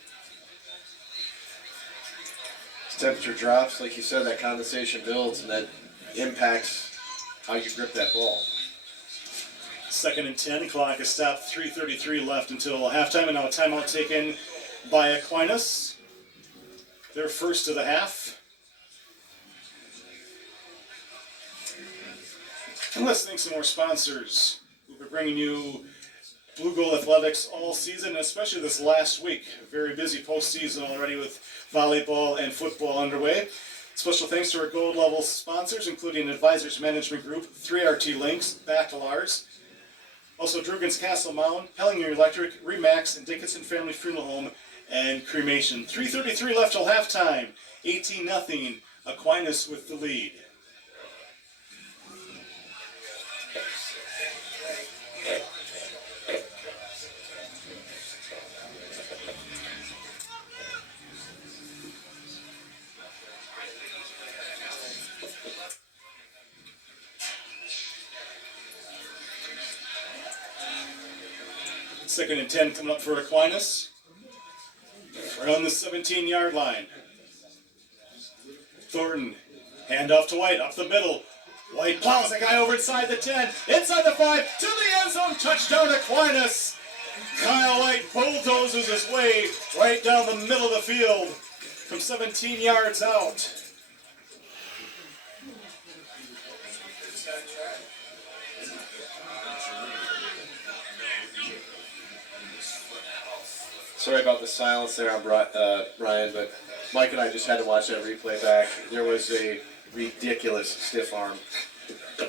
temperature drops, like you said, that condensation builds, and that impacts how you grip that ball. 2nd and 10, clock is stopped, 3:33 left until halftime, and now a timeout taken by Aquinas. Their first of the half. And let's thank some more sponsors who've been bringing you Blue Gold Athletics all season, especially this last week. A very busy postseason already with volleyball and football underway. Special thanks to our gold level sponsors, including Advisors Management Group, 3RT Links, Bachelars, also Drugan's Castle Mound, Hellinger Electric, Remax, and Dickinson Family Funeral Home and Cremation. 3:33 left till halftime. 18-0. Aquinas with the lead. Second and 10 coming up for Aquinas. Around the 17-yard line. Thornton, handoff to White, up the middle. White plows the guy over inside the 10, inside the 5, to the end zone, touchdown Aquinas. Kyle White bulldozes his way right down the middle of the field from 17 yards out. Sorry about the silence there on Ryan, but Mike and I just had to watch that replay back. There was a ridiculous stiff arm.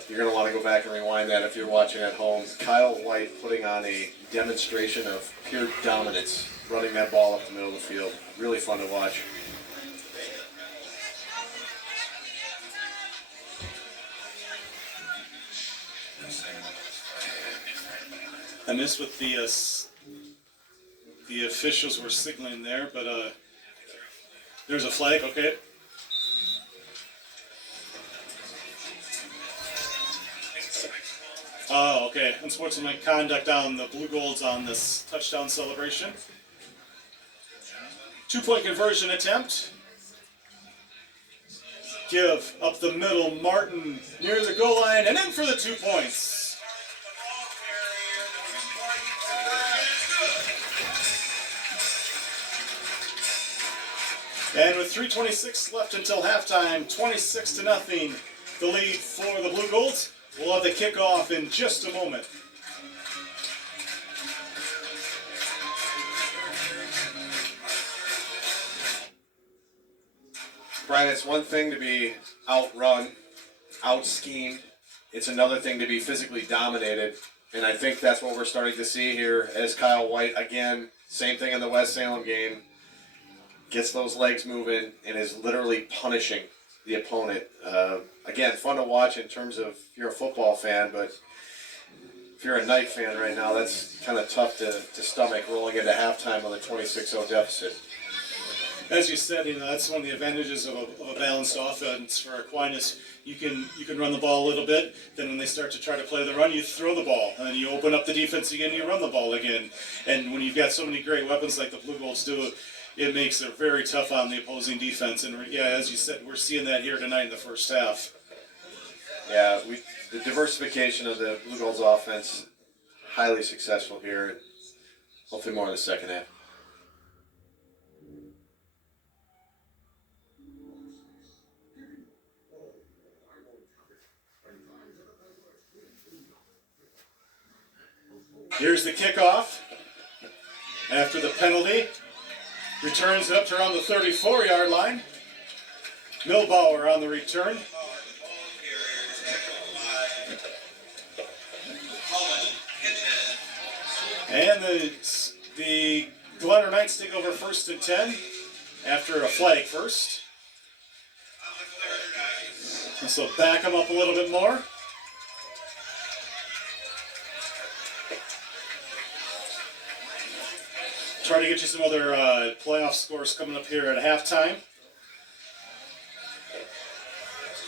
You're going to want to go back and rewind that if you're watching at home. Kyle White putting on a demonstration of pure dominance, running that ball up the middle of the field. Really fun to watch. I missed what the officials were signaling there, but there's a flag, okay. Oh, okay. Unsportsmanlike conduct on the Blue Golds on this touchdown celebration. 2-point conversion attempt. Give up the middle, Martin near the goal line, and in for the 2 points. And with 3:26 left until halftime, 26-0, the lead for the Blue Golds. We'll have the kickoff in just a moment. Brian, it's one thing to be outrun, out-schemed. It's another thing to be physically dominated. And I think that's what we're starting to see here as Kyle White, again, same thing in the West Salem game, gets those legs moving and is literally punishing the opponent. Again, fun to watch in terms of if you're a football fan, but if you're a Knight fan right now, that's kind of tough to stomach rolling into halftime with a 26-0 deficit. As you said, that's one of the advantages of a balanced offense for Aquinas. You can run the ball a little bit. Then when they start to try to play the run, you throw the ball, and then you open up the defense again. You run the ball again. And when you've got so many great weapons like the Blue Golds do, it makes it very tough on the opposing defense. And yeah, as you said, we're seeing that here tonight in the first half. Yeah, the diversification of the Blue Golds offense, highly successful here, and hopefully more in the second half. Here's the kickoff. After the penalty, returns it up to around the 34-yard line. Milbauer on the return. And the Glarus Knights take over 1st and 10 after a flag first. And so back them up a little bit more. Try to get you some other playoff scores coming up here at halftime.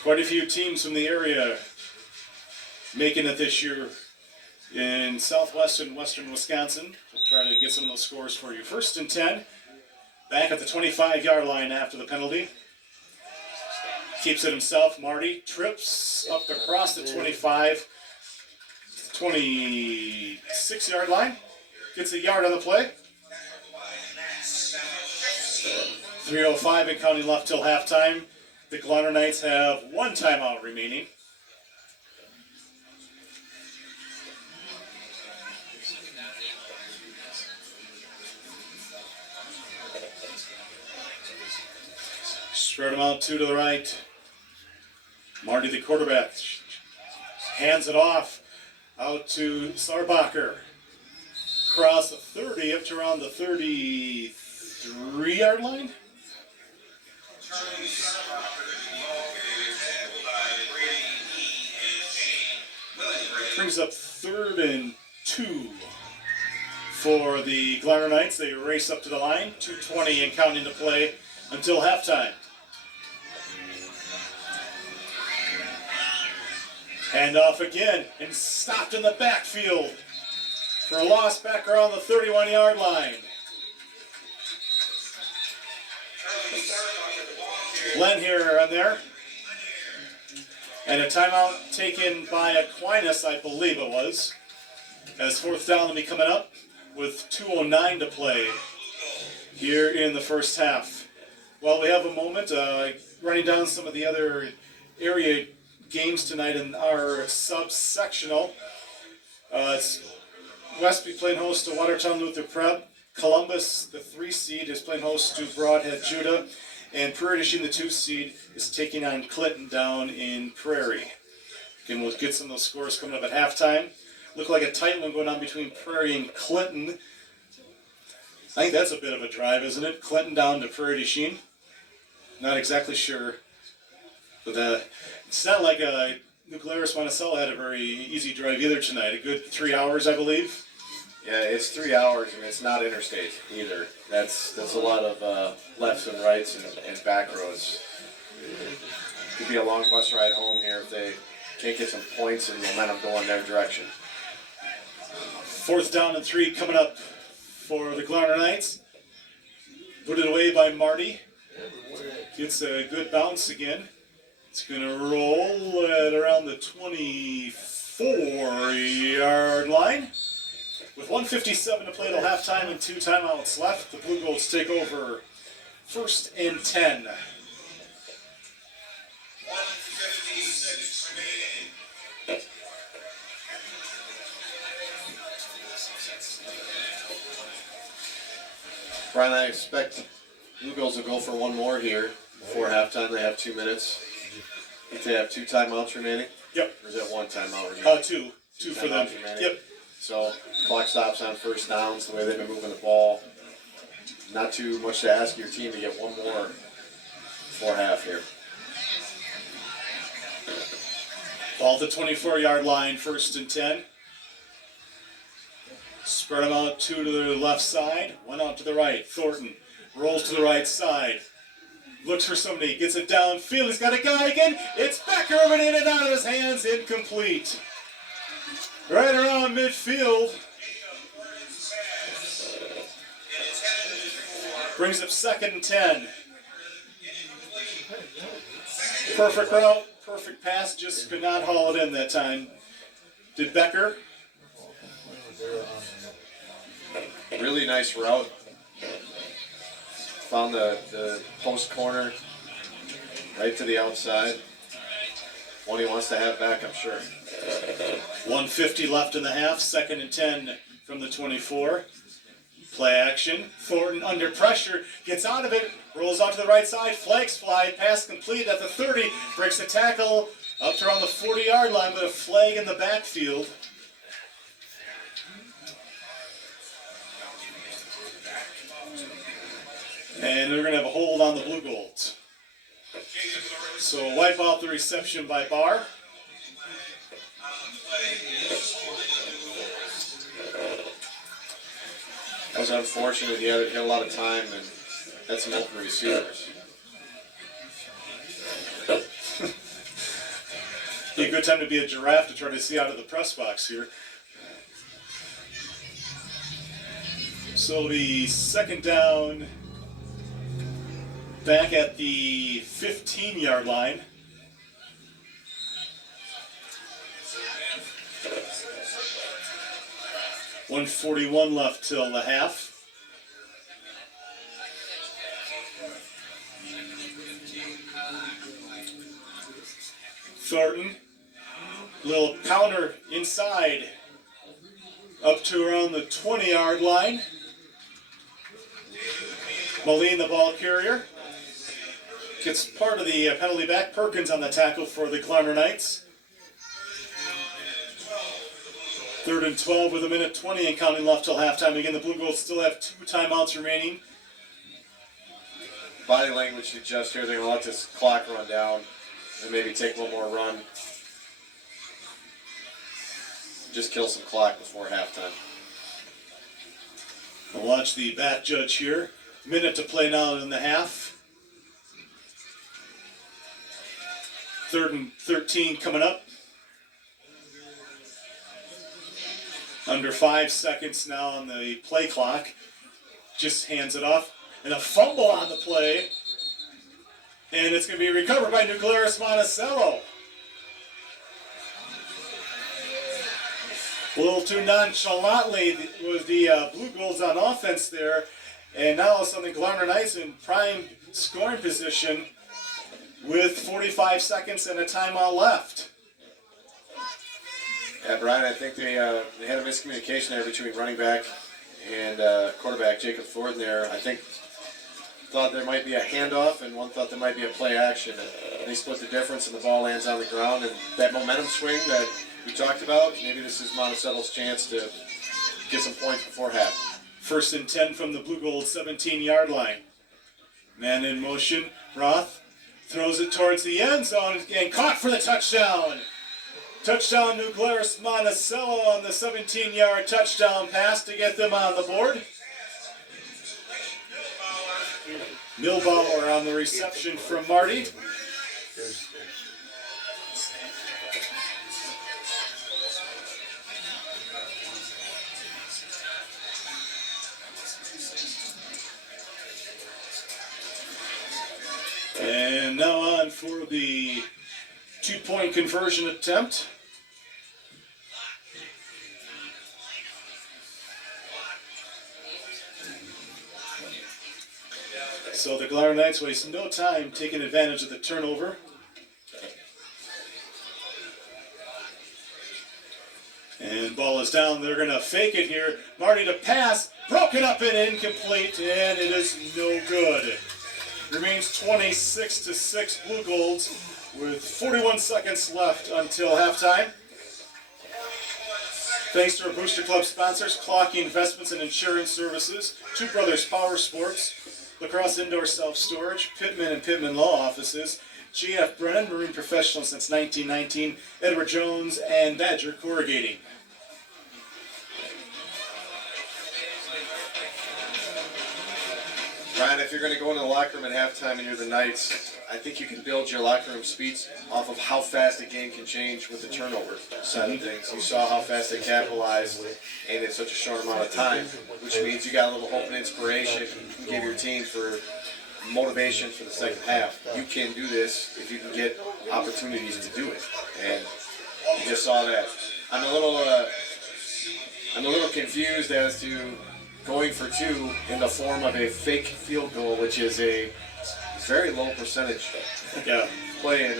Quite a few teams from the area making it this year in southwest and western Wisconsin. We'll try to get some of those scores for you. 1st and 10, back at the 25-yard line after the penalty. Keeps it himself. Marty trips up across the 25, 26-yard line. Gets a yard on the play. 3:05 and counting left till halftime. The Glarus Knights have one timeout remaining. Spread them out, 2 to the right. Marty, the quarterback, hands it off out to Sarbacher. Across the 30 up to around the 33-yard line. Brings up 3rd and 2 for the Glarus Knights. They race up to the line, 2:20 and counting to play until halftime. Hand off again and stopped in the backfield for a loss back around the 31-yard line. Glenn here on there. And a timeout taken by Aquinas, I believe it was. As fourth down will be coming up with 2:09 to play here in the first half. Well, we have a moment running down some of the other area games tonight in our subsectional. Westby playing host to Watertown Luther Prep. Columbus, the 3 seed, is playing host to Broadhead Judah. And Prairie du Chien, the 2 seed, is taking on Clinton down in Prairie. Again, we'll get some of those scores coming up at halftime. Look like a tight one going on between Prairie and Clinton. I think that's a bit of a drive, isn't it? Clinton down to Prairie du Chien. Not exactly sure. But it's not like Glarus Monticello had a very easy drive either tonight. A good 3 hours, I believe. Yeah, it's 3 hours and it's not interstate either. That's a lot of lefts and rights and back roads. Could be a long bus ride home here if they can't get some points and momentum going their direction. Fourth down and 3 coming up for the Glarner Knights. Put it away by Marty. Gets a good bounce again. It's going to roll at around the 24-yard line. With 1:57 to play till halftime and 2 timeouts left, the Blue Goats take over 1st and 10. 1:56 remaining. Brian, I expect Blue Goals will go for one more here before halftime. They have 2 minutes. I think they have 2 timeouts remaining. Yep. Or is that 1 timeout remaining? 2 for them. Remaining. Yep. So clock stops on first downs. The way they've been moving the ball, not too much to ask your team to get one more before half here. Ball at the 24-yard line, 1st and 10. Spread them out, 2 to the left side, 1 out to the right. Thornton rolls to the right side. Looks for somebody, gets it downfield. He's got a guy again. It's Becker over in and out of his hands, incomplete. Right around midfield. Brings up 2nd and 10. Perfect route, perfect pass, just could not haul it in that time. Did Becker? Really nice route. Found the post corner right to the outside. One he wants to have back, I'm sure. 1:50 left in the half, 2nd and 10 from the 24. Play action. Thornton under pressure, gets out of it, rolls out to the right side, flags fly, pass complete at the 30, breaks the tackle up to around the 40-yard line with a flag in the backfield. And they're going to have a hold on the Blue Golds. So wipe out the reception by Barr. That was unfortunate. He had a lot of time and had some open receivers. Be a good time to be a giraffe to try to see out of the press box here. So it'll be 2nd down, back at the 15-yard line. $1:41 left till the half. Thornton, little counter inside, up to around the 20-yard line. Moline, the ball carrier, gets part of the penalty back. Perkins on the tackle for the Glarner Knights. 3rd and 12 with 1:20 and counting left till halftime. Again, the Blue Goats still have 2 timeouts remaining. Body language suggests here they're going to let this clock run down and maybe take one more run. Just kill some clock before halftime. We'll watch the bat judge here. Minute to play now in the half. 3rd and 13 coming up. Under 5 seconds now on the play clock. Just hands it off. And a fumble on the play. And it's going to be recovered by Glarus Monticello. A little too nonchalantly with the Blue Golds on offense there. And now all of a sudden Glarner Knights in prime scoring position with 45 seconds and a timeout left. Yeah, Brian, I think they had a miscommunication there between running back and quarterback Jacob Ford there. I think thought there might be a handoff, and one thought there might be a play action. And they split the difference, and the ball lands on the ground. And that momentum swing that we talked about, maybe this is Monticello's chance to get some points before half. 1st and 10 from the Blue Gold 17-yard line. Man in motion. Roth throws it towards the end zone and caught for the touchdown. Touchdown, Glarus Monticello on the 17-yard touchdown pass to get them on the board. Milbauer on the reception from Marty. And now on for the 2-point conversion attempt. So the Glarner Knights waste no time taking advantage of the turnover. And ball is down. They're going to fake it here. Marty to pass. Broken up and incomplete. And it is no good. Remains 26-6 Blue Golds with 41 seconds left until halftime. Thanks to our Booster Club sponsors, Clocking Investments and Insurance Services, Two Brothers Power Sports, LaCrosse Indoor Self-Storage, Pittman and Pittman Law Offices, G.F. Brennan, Marine Professional since 1919, Edward Jones, and Badger Corrugating. Ryan, if you're going to go into the locker room at halftime and you're the Knights, I think you can build your locker room speech off of how fast a game can change with the turnover side of things. You saw how fast they capitalized and in such a short amount of time, which means you got a little hope and inspiration you can give your team for motivation for the second half. You can do this if you can get opportunities to do it, and you just saw that. I'm a little confused as to going for two in the form of a fake field goal, which is a very low percentage play in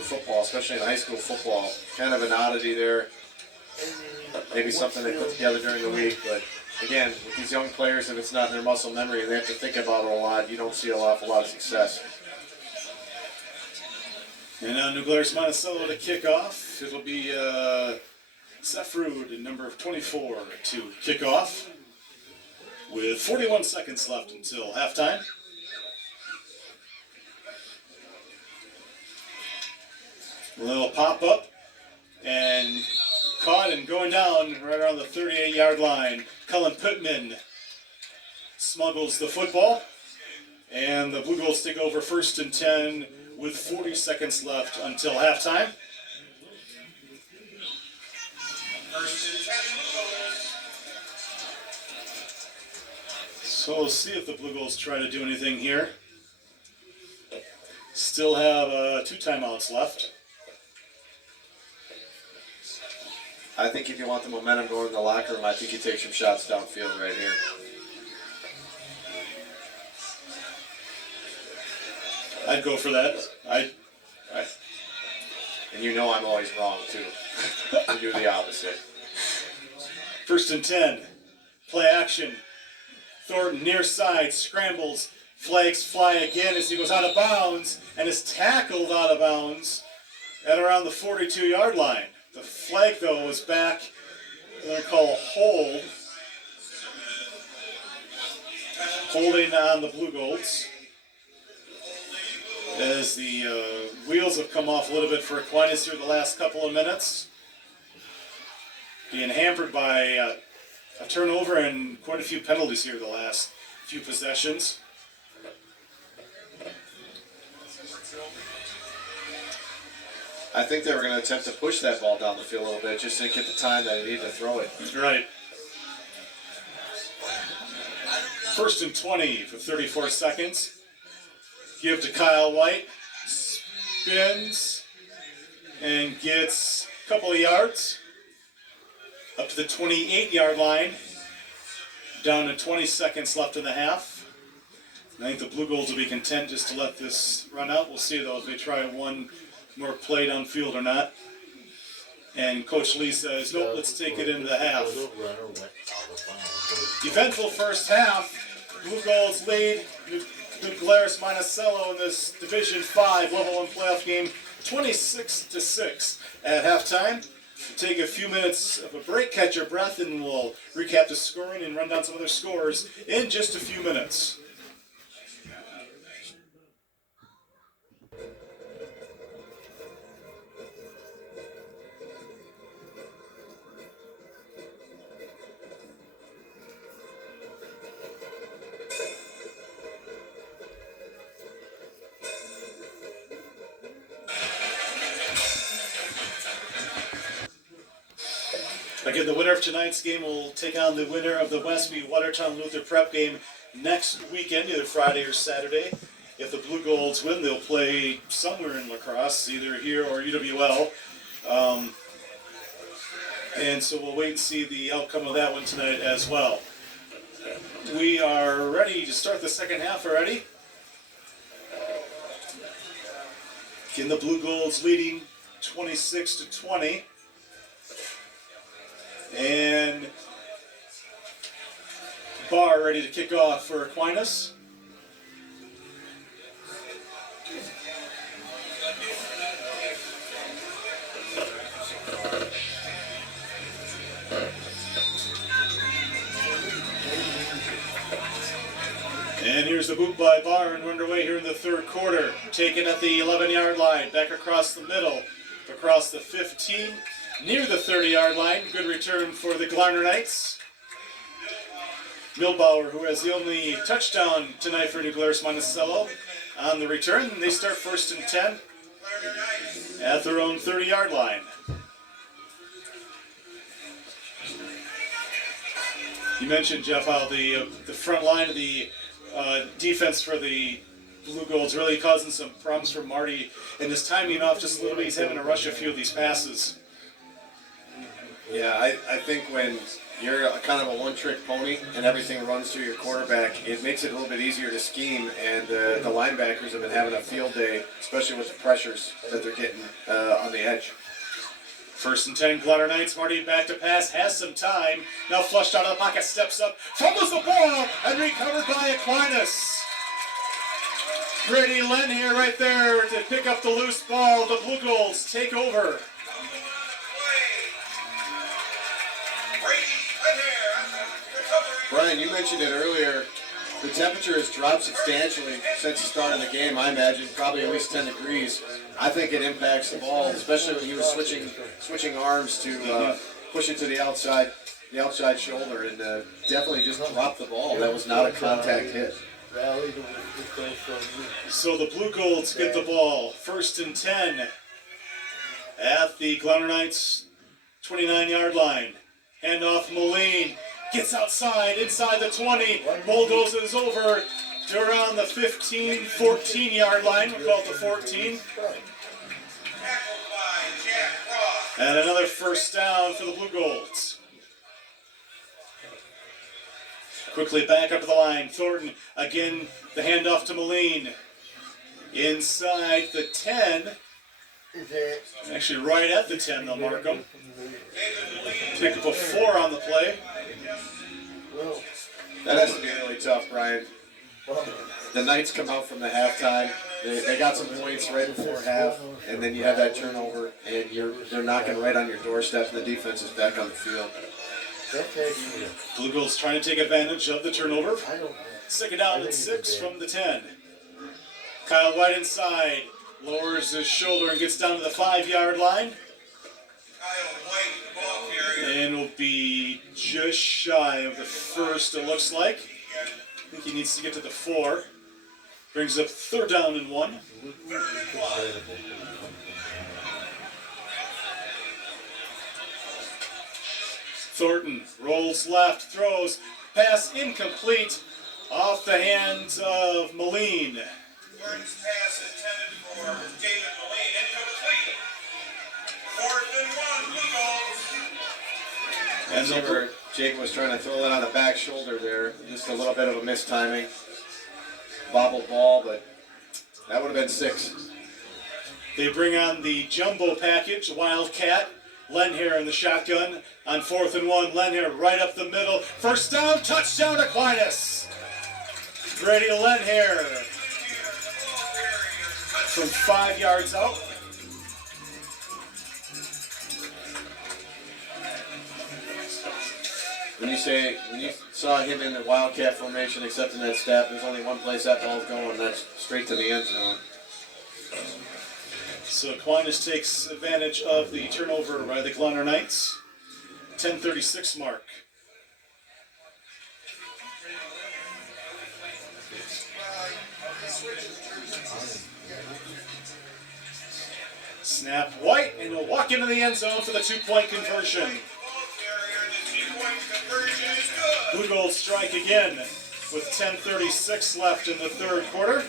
football, especially in high school football. Kind of an oddity there. Maybe something they put together during the week, but again, with these young players, if it's not in their muscle memory and they have to think about it a lot, you don't see an awful lot of success. And now Glarus Monticello to kick off. It'll be Sefrud, number 24, to kick off with 41 seconds left until halftime. A little pop-up and caught and going down right around the 38-yard line. Cullen Pittman smuggles the football, and the Blue Golds take over 1st and 10 with 40 seconds left until halftime. So we'll see if the Blue Golds try to do anything here. Still have 2 timeouts left. I think if you want the momentum going in the locker room, I think you take some shots downfield right here. I'd go for that. And you know I'm always wrong, too. We do the opposite. 1st and 10. Play action. Thornton near side, scrambles. Flags fly again as he goes out of bounds and is tackled out of bounds at around the 42-yard line. The flag, though, was back. They're going to call a hold. Holding on the Blue Golds. As the wheels have come off a little bit for Aquinas through the last couple of minutes. Being hampered by a turnover and quite a few penalties here the last few possessions. I think they were going to attempt to push that ball down the field a little bit, just didn't get the time that they needed to throw it. Right. 1st and 20 for 34 seconds. Give to Kyle White. Spins and gets a couple of yards. Up to the 28-yard line. Down to 20 seconds left in the half. I think the Blue Goals will be content just to let this run out. We'll see, though, if they try one more play downfield or not. And Coach Lee says, nope, let's take it into the half. Eventful first half. Blue Goals lead Glarus Monticello in this Division 5 Level 1 playoff game 26-6 at halftime. We'll take a few minutes of a break, catch your breath, and we'll recap the scoring and run down some other scores in just a few minutes. Again, the winner of tonight's game will take on the winner of the Westby Watertown Luther Prep game next weekend, either Friday or Saturday. If the Blue Golds win, they'll play somewhere in LaCrosse, either here or UWL. And so we'll wait and see the outcome of that one tonight as well. We are ready to start the second half already. Again, the Blue Golds leading 26-20. And Barr ready to kick off for Aquinas. And here's the boot by Barr, and we're underway here in the third quarter. Taken at the 11-yard line, back across the middle, across the 15. Near the 30-yard line. Good return for the Glarner Knights. Milbauer, who has the only touchdown tonight for New Glarus Monticello, on the return. They start 1st and 10 at their own 30-yard line. You mentioned, Jeff, how the front line of the defense for the Blue Golds really causing some problems for Marty, and his timing off just a little bit. He's having to rush a few of these passes. Yeah, I think when you're kind of a one-trick pony and everything runs through your quarterback, it makes it a little bit easier to scheme, and the linebackers have been having a field day, especially with the pressures that they're getting on the edge. 1st and 10, Glarner Knights. Marty back to pass, has some time. Now flushed out of the pocket, steps up, fumbles the ball, and recovered by Aquinas. Brady Len here right there to pick up the loose ball. The Blue Golds take over. Brian, you mentioned it earlier. The temperature has dropped substantially since the start of the game. I imagine probably at least 10 degrees. I think it impacts the ball, especially when he was switching arms to push it to the outside shoulder, and definitely just dropped the ball. That was not a contact hit. So the Blue Golds get the ball. 1st and 10 at the Glarner Knights 29-yard line. Handoff Moline. Gets outside, inside the 20, bulldozes over to around the 15, 14-yard line. We'll call it the 14. And another first down for the Blue Golds. Quickly back up to the line. Thornton, again, the handoff to Moline. Inside the 10. Actually, right at the 10, they'll mark them. Pick up a 4 on the play. That has to be really tough, Brian. The Knights come out from the halftime. They got some points right before half, and then you have that turnover, and they're knocking right on your doorstep, and the defense is back on the field. Blue Golds trying to take advantage of the turnover. 2nd down and 6 from the 10. Kyle White inside, lowers his shoulder and gets down to the 5-yard line. And will be just shy of the first, it looks like. I think he needs to get to the 4. Brings up 3rd down and 1. Thornton rolls left, throws, pass incomplete, off the hands of Moline. Gordon's pass intended for David Moline, incomplete. 4th and 1, Blue Gold. And see where Jake was trying to throw it on the back shoulder there. Just a little bit of a mistiming. Bobble ball, but that would have been 6. They bring on the jumbo package, Wildcat. Lenhair in the shotgun on 4th and 1. Lenhair right up the middle. First down, touchdown Aquinas. Brady Lenhair from 5 yards out. When you saw him in the Wildcat formation accepting that snap, there's only one place that ball's going, and that's straight to the end zone. So Aquinas takes advantage of the turnover by the Glarus Knights. 10:36 mark. Snap White, and will walk into the end zone for the 2-point conversion. Blue Gold strike again with 10:36 left in the third quarter.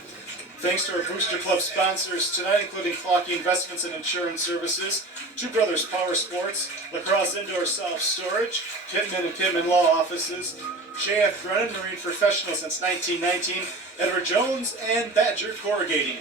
Thanks to our Booster Club sponsors tonight, including Clocky Investments and Insurance Services, Two Brothers Power Sports, LaCrosse Indoor Self-Storage, Pittman and Pittman Law Offices, J.F. Brennan, Marine Professional since 1919, Edward Jones, and Badger Corrugating.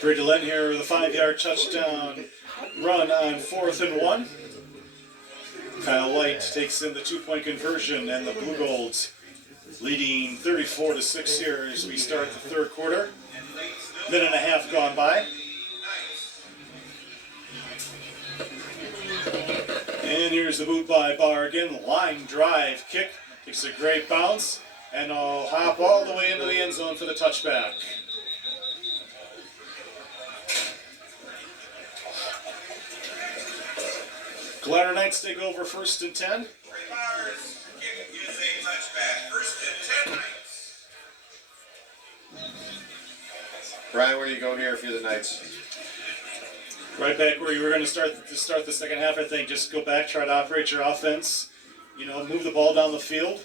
Brady Lenhair with a 5-yard touchdown run on 4th and 1. Kyle White takes in the 2-point conversion, and the Blue Golds leading 34-6 here as we start the third quarter. Minute and a half gone by. And here's the boot by Barr again. Line drive kick. Takes a great bounce, and I'll hop all the way into the end zone for the touchback. Glarus Knights take over 1st and 10. Ray Bowers is a touchback. 1st and 10 Knights. Brian, where do you go here if you're the Knights? Right back where you were going to start the second half, I think. Just go back, try to operate your offense. You know, move the ball down the field.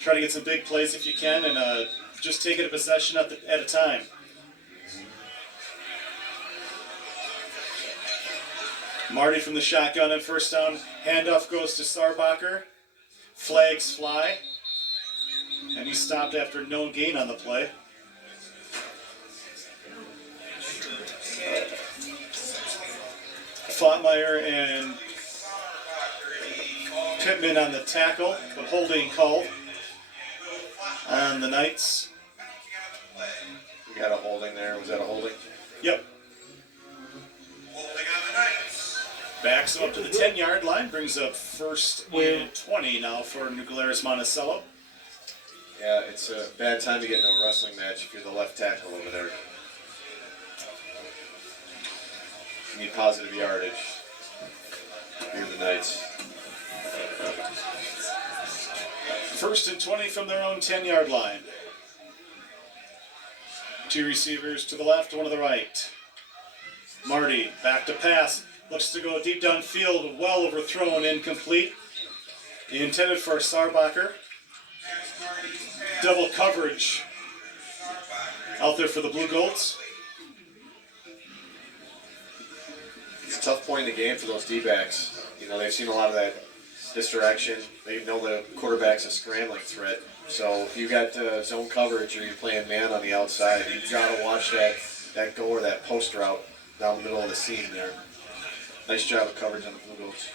Try to get some big plays if you can, and just take it a possession at a time. Marty from the shotgun at first down. Handoff goes to Sarbacher. Flags fly. And he's stopped after no gain on the play. Flatmeyer and Pittman on the tackle, but holding called on the Knights. We got a holding there. Was that a holding? Yep. Holding on the Knights. Backs up to the 10-yard line, brings up 1st and 20 now for New Glarus Monticello. Yeah, it's a bad time to get into a wrestling match if you're the left tackle over there. You need positive yardage. You're the Knights. 1st and 20 from their own 10-yard line. 2 receivers to the left, 1 to the right. Marty back to pass. Looks to go deep downfield, well overthrown, incomplete. Intended for Sarbacher. Double coverage out there for the Blue Golds. It's a tough point in the game for those D-backs. You know, they've seen a lot of that misdirection. They know the quarterback's a scrambling threat. So if you got zone coverage or you're playing man on the outside, you've got to watch that go or that post route down the middle of the seam there. Nice job of coverage on the Blue Golds.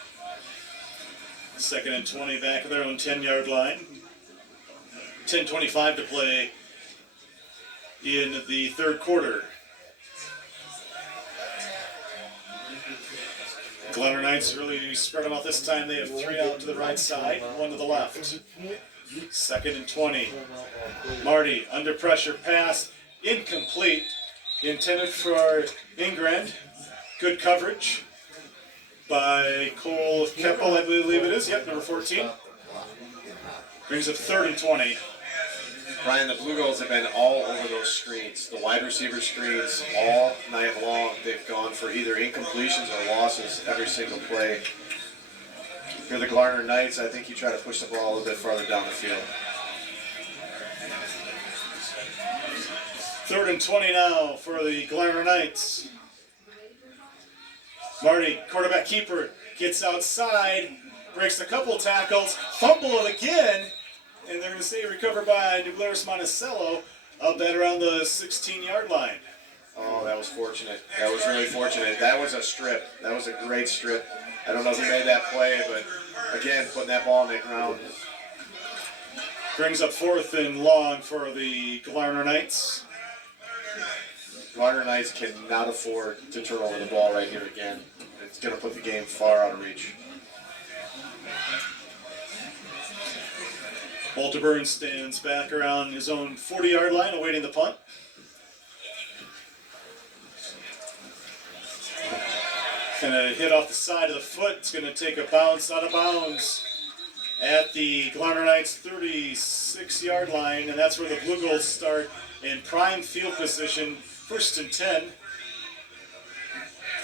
2nd and 20 back of their own 10-yard line. 10:25 to play in the third quarter. Glarus Knights really spread them out this time. They have 3 out to the right side, 1 to the left. 2nd and 20. Marty, under pressure, pass, incomplete. Intended for Ingrand. Good coverage by Cole Keppel, I believe it is. Yep, number 14. Brings up 3rd and 20. Brian, the Blue Goals have been all over those screens. The wide receiver screens all night long. They've gone for either incompletions or losses every single play. If you're the Glarner Knights, I think you try to push the ball a little bit farther down the field. 3rd and 20 now for the Glarner Knights. Marty, quarterback keeper, gets outside, breaks a couple tackles, fumble it again, and they're going to say recovered by Glarus Monticello up at around the 16-yard line. Oh, that was fortunate. That was really fortunate. That was a strip. That was a great strip. I don't know who made that play, but again, putting that ball in the ground. Brings up 4th and long for the Glarner Knights. Glarner Knights cannot afford to turn over the ball right here again. It's going to put the game far out of reach. Walter Burns stands back around his own 40-yard line awaiting the punt. Gonna hit off the side of the foot. It's gonna take a bounce out of bounds at the Glarner Knights 36-yard line, and that's where the Blue Goals start in prime field position. 1st and 10.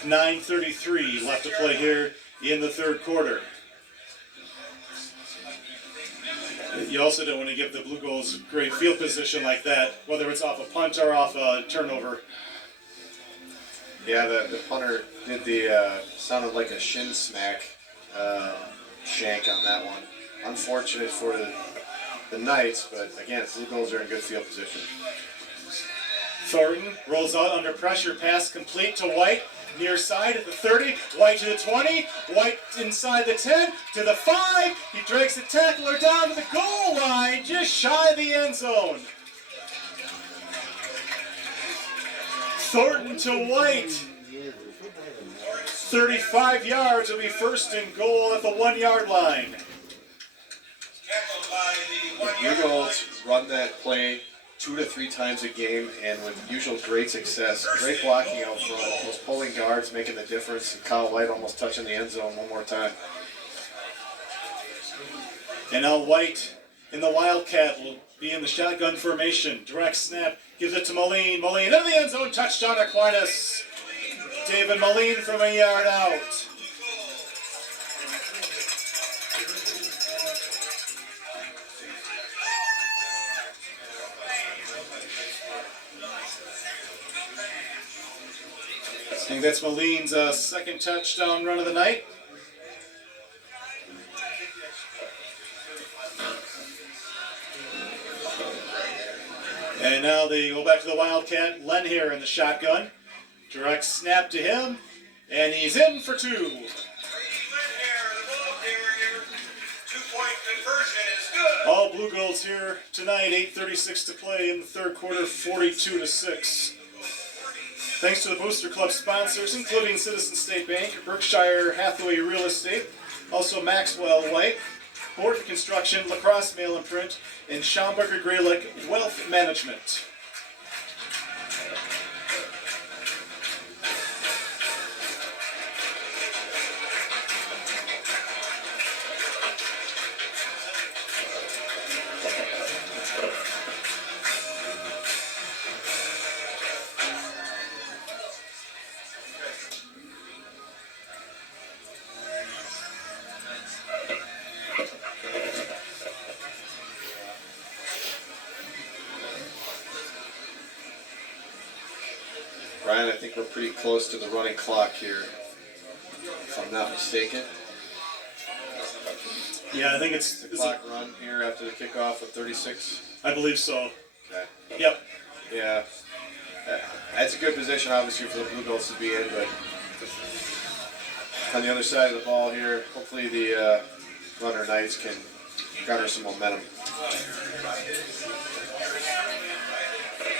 9:33 left to play here in the 3rd quarter. You also don't want to give the Blue Goals great field position like that, whether it's off a punt or off a turnover. Yeah, the punter did the, sounded like a shin smack shank on that one. Unfortunate for the Knights, but again, Blue Goals are in good field position. Thornton rolls out under pressure, pass complete to White, near side at the 30, White to the 20, White inside the 10, to the 5, he drags the tackler down to the goal line, just shy of the end zone. Thornton to White, 35 yards will be 1st and goal at the 1-yard line. The Blue Goals run that play 2 to 3 times a game, and with usual great success. Great blocking out front. Those pulling guards making the difference. And Kyle White almost touching the end zone one more time. And now White in the Wildcat will be in the shotgun formation. Direct snap, gives it to Moline. Moline into the end zone, touchdown Aquinas. David Moline from a yard out. I think that's Moline's 2nd touchdown run of the night. And now they go back to the Wildcat. Len here in the shotgun. Direct snap to him. And he's in for 2. 2-point conversion is good. All Blue Goals here tonight. 8:36 to play in the 3rd quarter. 42-6. Thanks to the Booster Club sponsors, including Citizen State Bank, Berkshire Hathaway Real Estate, also Maxwell White, Horton Construction, LaCrosse Mail and Print, and Schaumburger Graylick Wealth Management. Brian, I think we're pretty close to the running clock here, if I'm not mistaken. Yeah, I think it's Clock run here after the kickoff with 36. I believe so. Okay. Yep. Yeah. That's a good position, obviously, for the Blue Goals to be in, but on the other side of the ball here, hopefully the Runner Knights can garner some momentum.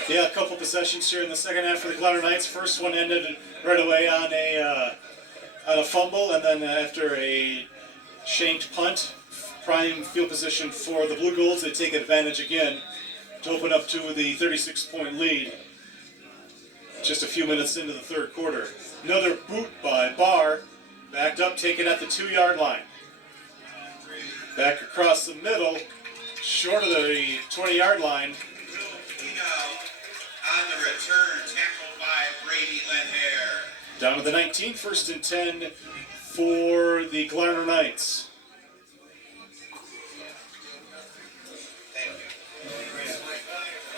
Yeah, a couple possessions here in the second half for the Glarner Knights. First one ended right away on a fumble, and then after a shanked punt prime field position for the Blue Golds. They take advantage again to open up to the 36-point lead just a few minutes into the third quarter. Another boot by Barr, backed up, taken at the 2-yard line. Back across the middle, short of the 20-yard line. On the return, tackled by Brady Lenhair. Down to the 19, 1st and 10 for the Glarner Knights.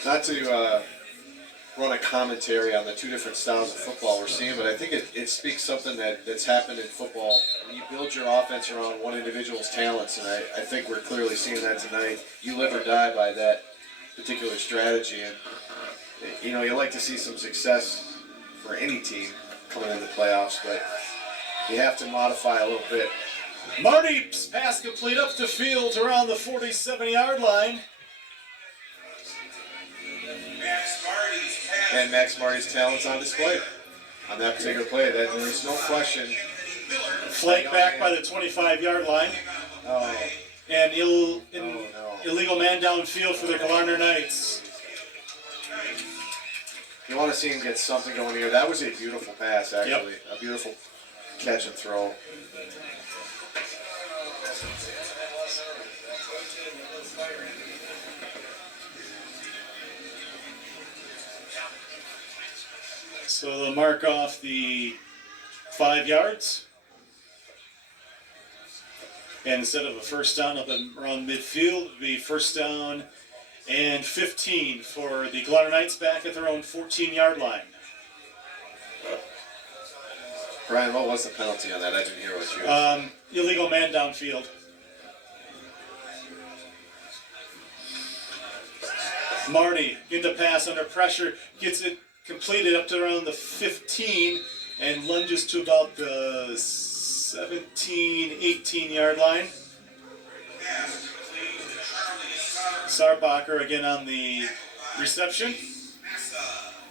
Not to run a commentary on the two different styles of football we're seeing, but I think it speaks something that's happened in football. When you build your offense around one individual's talents, and I think we're clearly seeing that tonight. You live or die by that particular strategy, and you know, you like to see some success for any team coming in the playoffs, but you have to modify a little bit. Marty's pass complete up the field around the 47-yard line. Max Marty's pass. And Max Marty's talent's on display on that particular play. That there's no question. Flanked back by the 25-yard line. Oh, And no. illegal man downfield for the Glarner Knights. You want to see him get something going here. That was a beautiful pass, actually. Yep. A beautiful catch and throw. So they'll mark off the 5 yards. And instead of a first down up around midfield, it'll be first down and 15 for the Glarner Knights back at their own 14-yard line. Brian, what was the penalty on that? I didn't hear what you were. Illegal man downfield. Marty in the pass under pressure, gets it completed up to around the 15 and lunges to about the 17, 18-yard line. Sarbacher again on the reception.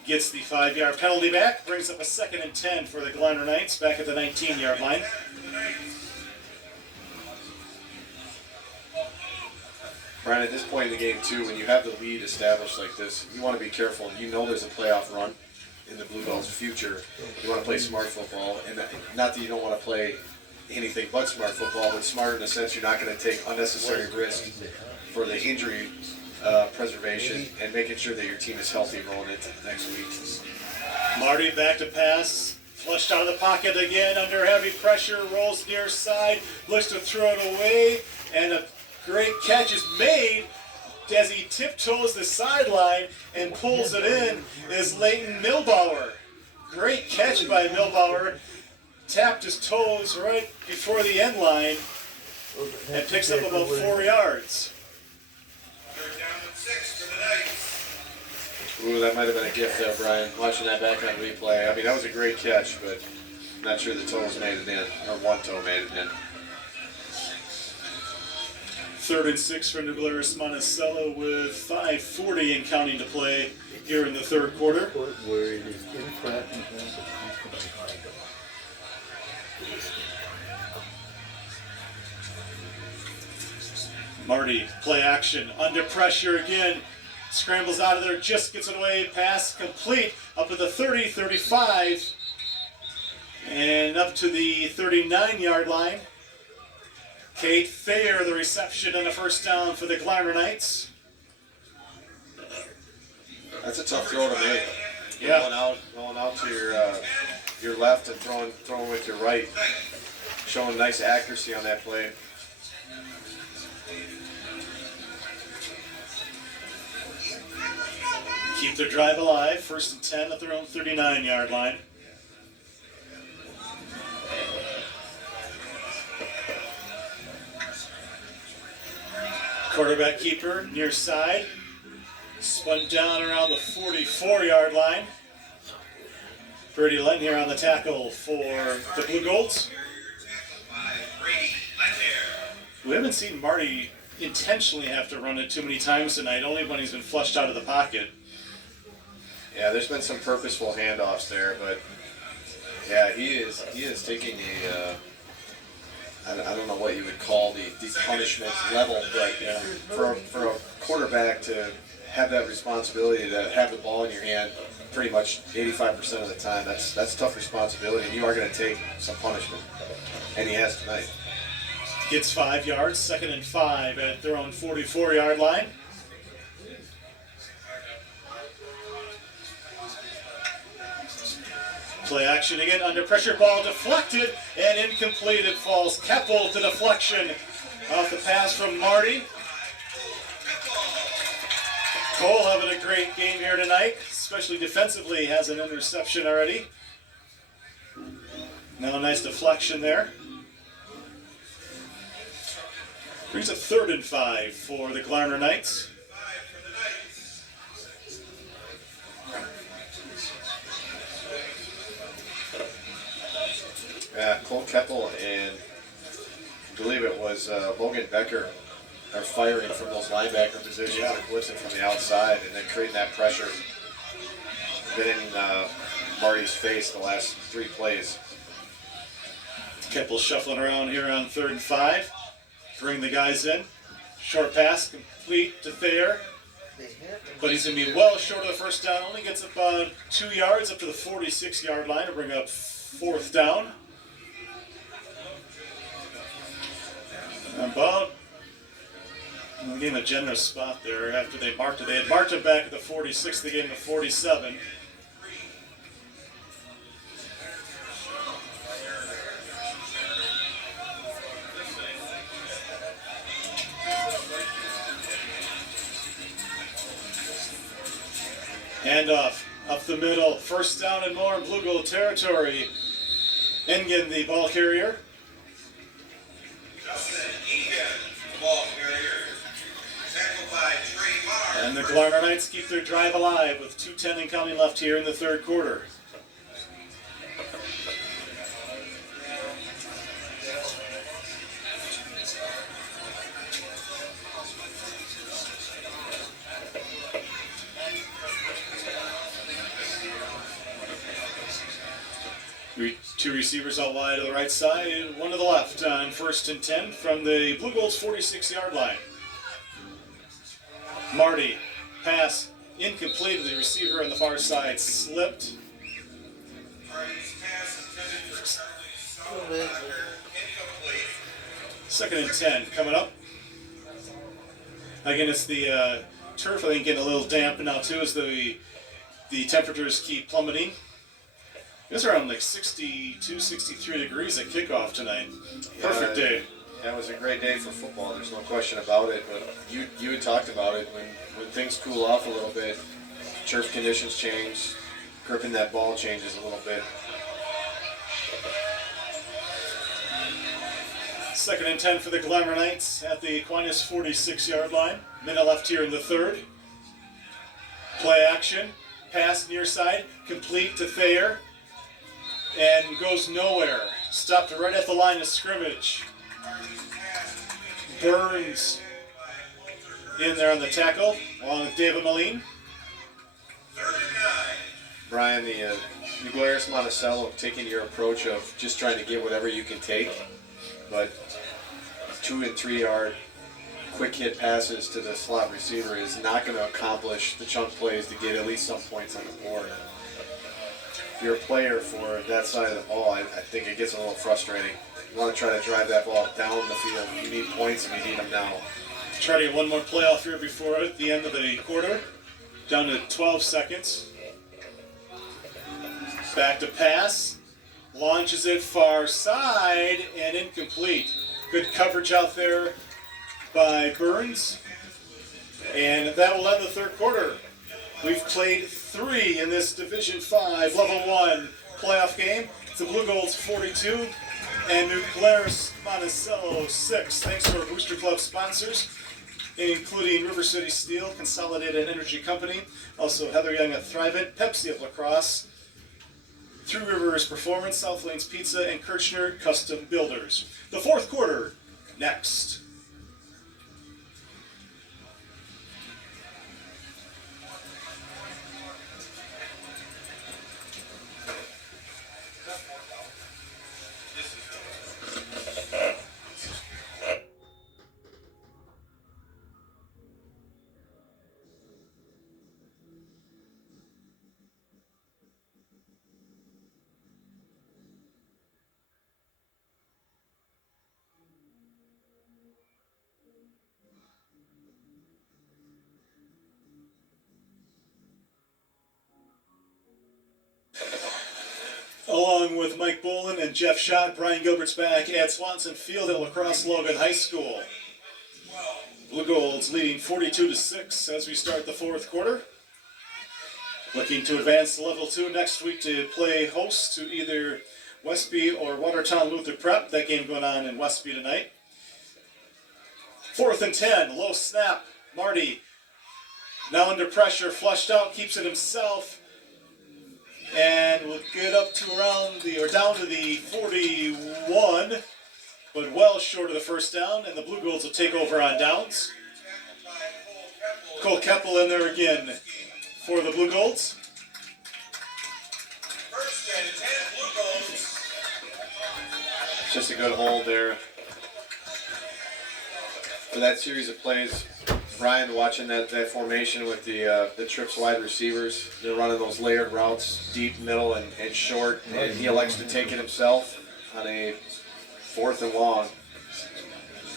Gets the 5-yard penalty back. Brings up a 2nd and 10 for the Glarner Knights back at the 19-yard line. Brian, at this point in the game, too, when you have the lead established like this, you want to be careful. You know there's a playoff run in the Blue Balls' future. You want to play smart football. And not that you don't want to play anything but smart football, but smart in the sense you're not going to take unnecessary risk for the injury preservation and making sure that your team is healthy rolling into the next week. Marty back to pass. Flushed out of the pocket again under heavy pressure. Rolls near side. Looks to throw it away. And a great catch is made as he tiptoes the sideline and pulls it in is Leighton Milbauer. Great catch by Milbauer. Tapped his toes right before the end line and picks up about 4 yards. Third down and 6 for the Knights. Ooh, that might have been a gift there, Brian. Watching that back on replay. I mean, that was a great catch, but I'm not sure the toes made it in, or one toe made it in. 3rd and 6 for Glarus Monticello with 5:40 and counting to play here in the third quarter. Where it is in front and then the behind them. Marty, play action, under pressure again, scrambles out of there, just gets it away, pass complete, up to the 30, 35, and up to the 39-yard line. Kate Thayer, the reception and a first down for the Glarner Knights. That's a tough throw to make. Yeah. Going out to your left and throwing with your right. Showing nice accuracy on that play. Keep their drive alive, 1st and 10 at their own 39-yard line. Quarterback keeper near side, spun down around the 44-yard line. Brady Lenhair here on the tackle for the Blue Golds. We haven't seen Marty intentionally have to run it too many times tonight, only when he's been flushed out of the pocket. Yeah, there's been some purposeful handoffs there, but yeah, he is taking I don't know what you would call the punishment level, but for a quarterback to have that responsibility to have the ball in your hand pretty much 85% of the time, that's tough responsibility, and you are going to take some punishment, and he has tonight. Gets 5 yards, 2nd and 5 at their own 44-yard line. Play action again, under pressure, ball deflected and incomplete. It falls. Keppel to deflection off the pass from Marty. Cole having a great game here tonight, especially defensively, has an interception already. Now a nice deflection there. Brings a 3rd and 5 for the Glarner Knights. Cole Keppel and I believe it was Logan Becker are firing from those linebacker positions and blitzing from the outside and then creating that pressure. Been in Marty's face the last 3 plays. Keppel shuffling around here on 3rd and 5. Bring the guys in. Short pass complete to Thayer. But he's going to be well short of the first down. Only gets about 2 yards up to the 46-yard line to bring up 4th down. About, they gave him a generous spot there after they marked it. They had marked him back at the 46. They gave him the 47. Handoff up the middle, 1st down and more in Blue Gold territory. Engen, the ball carrier. Justin Egan, ball carrier. Tackled by Trey Marr. And the Glarner Knights keep their drive alive with 2:10 and counting left here in the 3rd quarter. Two receivers out wide to the right side, one to the left on 1st and 10 from the Blue Gold's 46-yard line. Marty, pass incomplete. The receiver on the far side slipped. Marty's pass intended for Charlie Sauerlacher, incomplete. 2nd and 10 coming up. Again, it's the turf, I think, getting a little damp now too as the temperatures keep plummeting. It's around like 62, 63 degrees at kickoff tonight. Perfect day. That was a great day for football. There's no question about it. But you had talked about it when things cool off a little bit, turf conditions change, gripping that ball changes a little bit. 2nd and 10 for the Glarner Knights at the Aquinas 46-yard line. Minute left here in the 3rd. Play action, pass near side, complete to Thayer. And goes nowhere. Stopped right at the line of scrimmage. Burns in there on the tackle, along with David Moline. Brian, the Glarus Monticello taking your approach of just trying to get whatever you can take, but 2 and 3 yard quick hit passes to the slot receiver is not going to accomplish the chunk plays to get at least some points on the board. If you're a player for that side of the ball, I think it gets a little frustrating. You want to try to drive that ball down the field. You need points and you need them now. Try to get one more playoff here before the end of the quarter. Down to 12 seconds. Back to pass. Launches it far side and incomplete. Good coverage out there by Burns. And that will end the 3rd quarter. We've played 3 in this Division 5 Level 1 playoff game. It's the Blue Golds 42 and New Glarus Monticello 6. Thanks to our Booster Club sponsors, including River City Steel, Consolidated Energy Company, also Heather Young at Thrivent, Pepsi of LaCrosse, Three Rivers Performance, South Lanes Pizza, and Kirchner Custom Builders. The 4th quarter, next. along with Mike Bolin and Jeff Schott. Brian Gilbert's back at Swanson Field at LaCrosse Logan High School. Blue Golds leading 42-6 as we start the fourth quarter. Looking to advance to level 2 next week to play host to either Westby or Watertown Luther Prep. That game going on in Westby tonight. 4th and 10, low snap. Marty now under pressure, flushed out, keeps it himself, and will get up to down to the 41, but well short of the first down, and the Blue Golds will take over on downs. Cole Keppel in there again for the Blue Golds. First and 10, Blue Golds. Just a good hold there for that series of plays. Brian, watching that formation with the trips wide receivers, they're running those layered routes, deep, middle, and short, and he elects to take it himself on a 4th and long.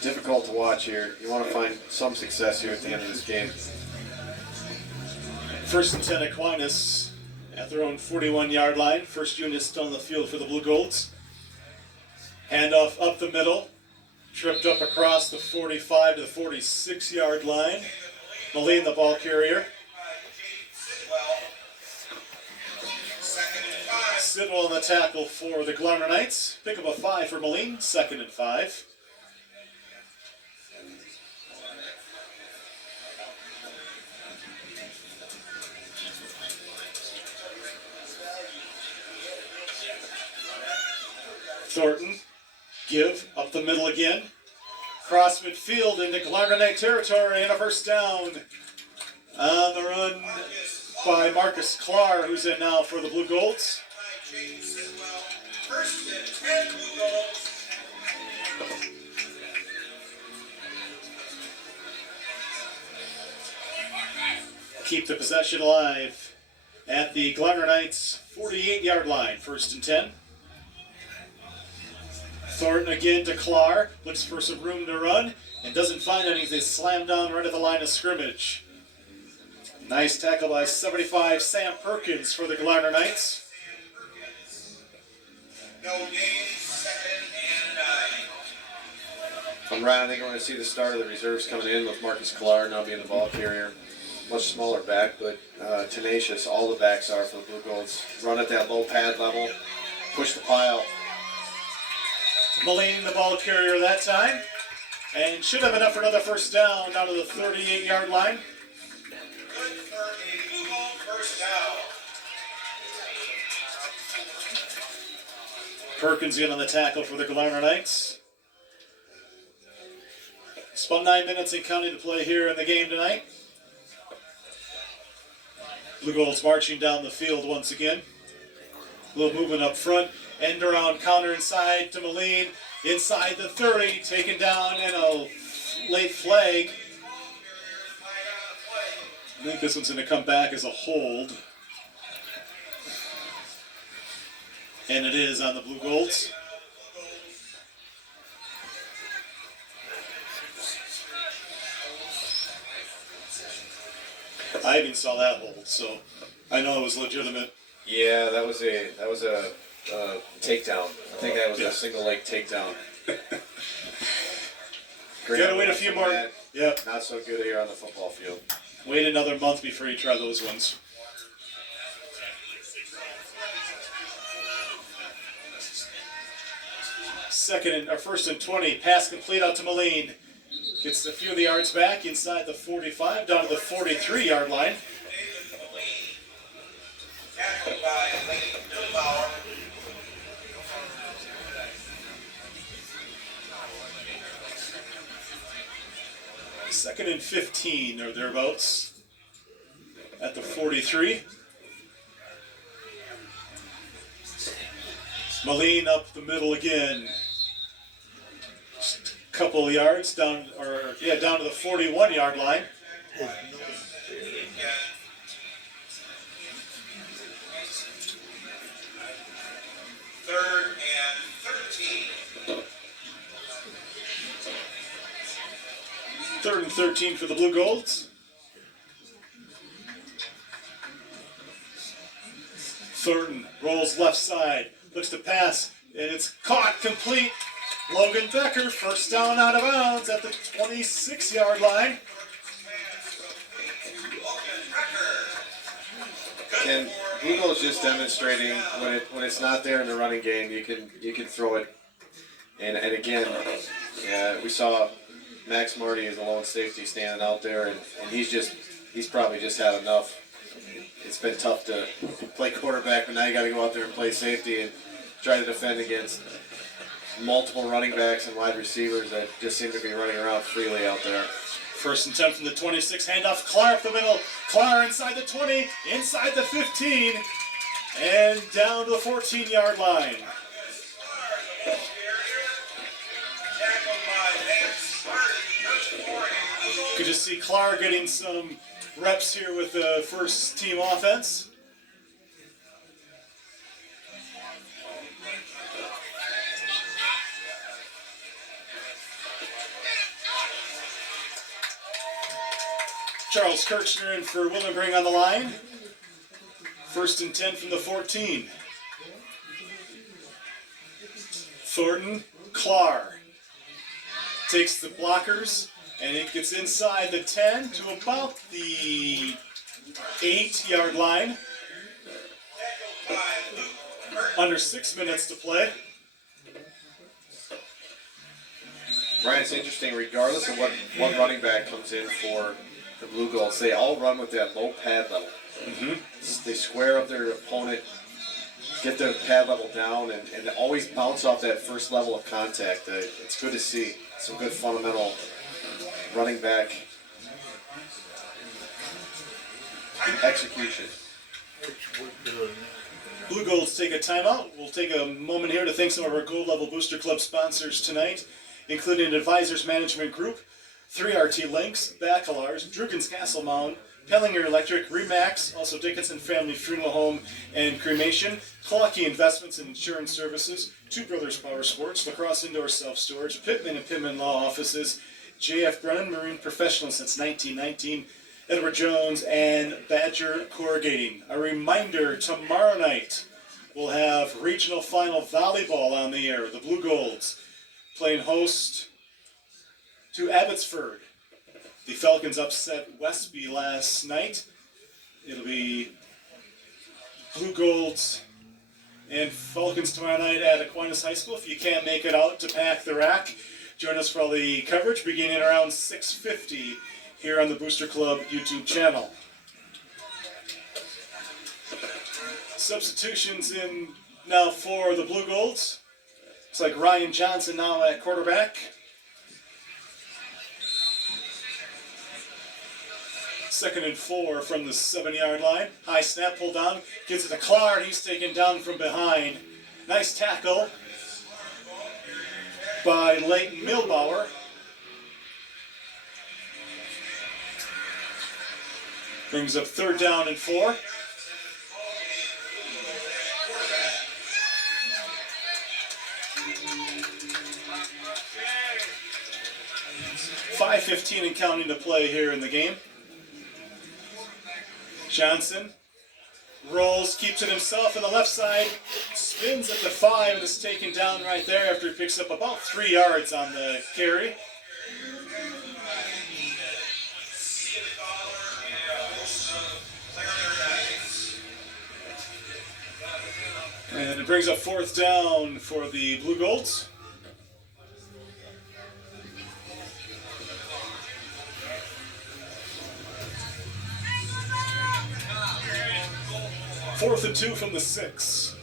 Difficult to watch here. You want to find some success here at the end of this game. 1st and 10 Aquinas at their own 41-yard line. First unit still on the field for the Blue Golds. Handoff up the middle. Tripped up across the 45 to the 46-yard line. Moline, the ball carrier. Sidwell on the tackle for the Glarner Knights. Pick up a 5 for Moline. 2nd and 5. Thornton. Give up the middle again. Cross midfield into Glarner Knight territory and a first down. On the run by Marcus Clark, who's in now for the Blue Golds. First and 10, Blue Golds. Keep the possession alive at the Glarner Knights 48-yard line. 1st and 10. Thornton again to Clark, looks for some room to run, and doesn't find any. They slam down right at the line of scrimmage. Nice tackle by 75 Sam Perkins for the Glarner Knights. No gain, 2nd and 9. From Ryan, I think we're going to see the start of the reserves coming in with Marcus Clark now being the ball carrier. Much smaller back, but tenacious. All the backs are for the Blue Golds. Run at that low pad level, push the pile. Moline, the ball carrier that time, and should have enough for another first down to the 38-yard line. Good for a Blue Gold first down. Perkins in on the tackle for the Glarner Knights. It's about 9 minutes and counting to play here in the game tonight. Blue Golds marching down the field once again. A little movement up front. End around, counter inside to Moline. Inside the 30, taken down and a late flag. I think this one's going to come back as a hold. And it is on the Blue Golds. I even saw that hold, so I know it was legitimate. Yeah, that was a takedown. I think that was a single leg takedown. Gotta wait a few more. Yep. Not so good here on the football field. Wait another month before you try those ones. First and 20. Pass complete out to Moline. Gets a few of the yards back inside the 45, down to the 43-yard line. Tackled by Millbauer. 2nd and 15 or thereabouts at the 43. Moline up the middle again. Just a couple of yards down, down to the 41-yard line. Third and 13. 3rd and 13 for the Blue Golds. Thornton rolls left side, looks to pass, and it's caught complete. Logan Becker, first down out of bounds at the 26-yard line. And Google is just demonstrating when it's not there in the running game, you can throw it. And again, we saw Max Marty as a lone safety standing out there, and he's probably just had enough. It's been tough to play quarterback, but now you got to go out there and play safety and try to defend against multiple running backs and wide receivers that just seem to be running around freely out there. First and 10 from the 26, handoff, Clark up the middle, Clark inside the 20, inside the 15, and down to the 14-yard line. You could just see Clark getting some reps here with the first team offense. Charles Kirchner in for Willenbring on the line. First and 10 from the 14. Thornton, Clark takes the blockers, and it gets inside the 10 to about the 8-yard line. Under 6 minutes to play. Ryan, it's interesting, regardless of what running back comes in for the Blue Golds, they all run with that low pad level. Mm-hmm. They square up their opponent, get their pad level down, and always bounce off that first level of contact. It's good to see some good fundamental running back execution. Blue Golds take a timeout. We'll take a moment here to thank some of our Gold Level Booster Club sponsors tonight, including Advisors Management Group, 3RT Links, Bacalars, Drugan's Castle Mound, Pellinger Electric, Remax, also Dickinson Family Funeral Home and Cremation, Clocky Investments and Insurance Services, Two Brothers Power Sports, LaCrosse Indoor Self-Storage, Pittman and Pittman Law Offices, J.F. Brennan Marine Professional since 1919, Edward Jones, and Badger Corrugating. A reminder, tomorrow night we'll have regional final volleyball on the air. The Blue Golds playing host to Abbotsford. The Falcons upset Westby last night. It'll be Blue Golds and Falcons tomorrow night at Aquinas High School. If you can't make it out to pack the rack, join us for all the coverage beginning around 6:50 here on the Booster Club YouTube channel. Substitutions in now for the Blue Golds. Looks like Ryan Johnson now at quarterback. Second and 4 from the 7-yard line. High snap, pull down, gets it to Clark, he's taken down from behind. Nice tackle by Leighton Milbauer. Brings up 3rd down and 4. .5:15 and counting to play here in the game. Johnson rolls, keeps it himself on the left side, spins at the 5 and is taken down right there after he picks up about 3 yards on the carry. And it brings up 4th down for the Blue Golds. Fourth and 2 from the 6.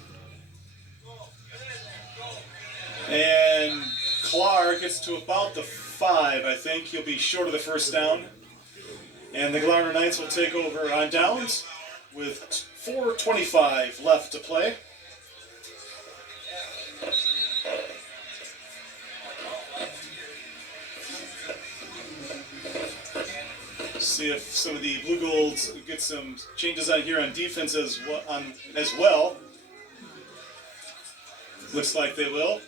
And Clark gets to about the 5, I think. He'll be short of the first down. And the Glarus Knights will take over on downs with 4:25 left to play. See if some of the Blue Golds get some changes on here on defense as well. Looks like they will.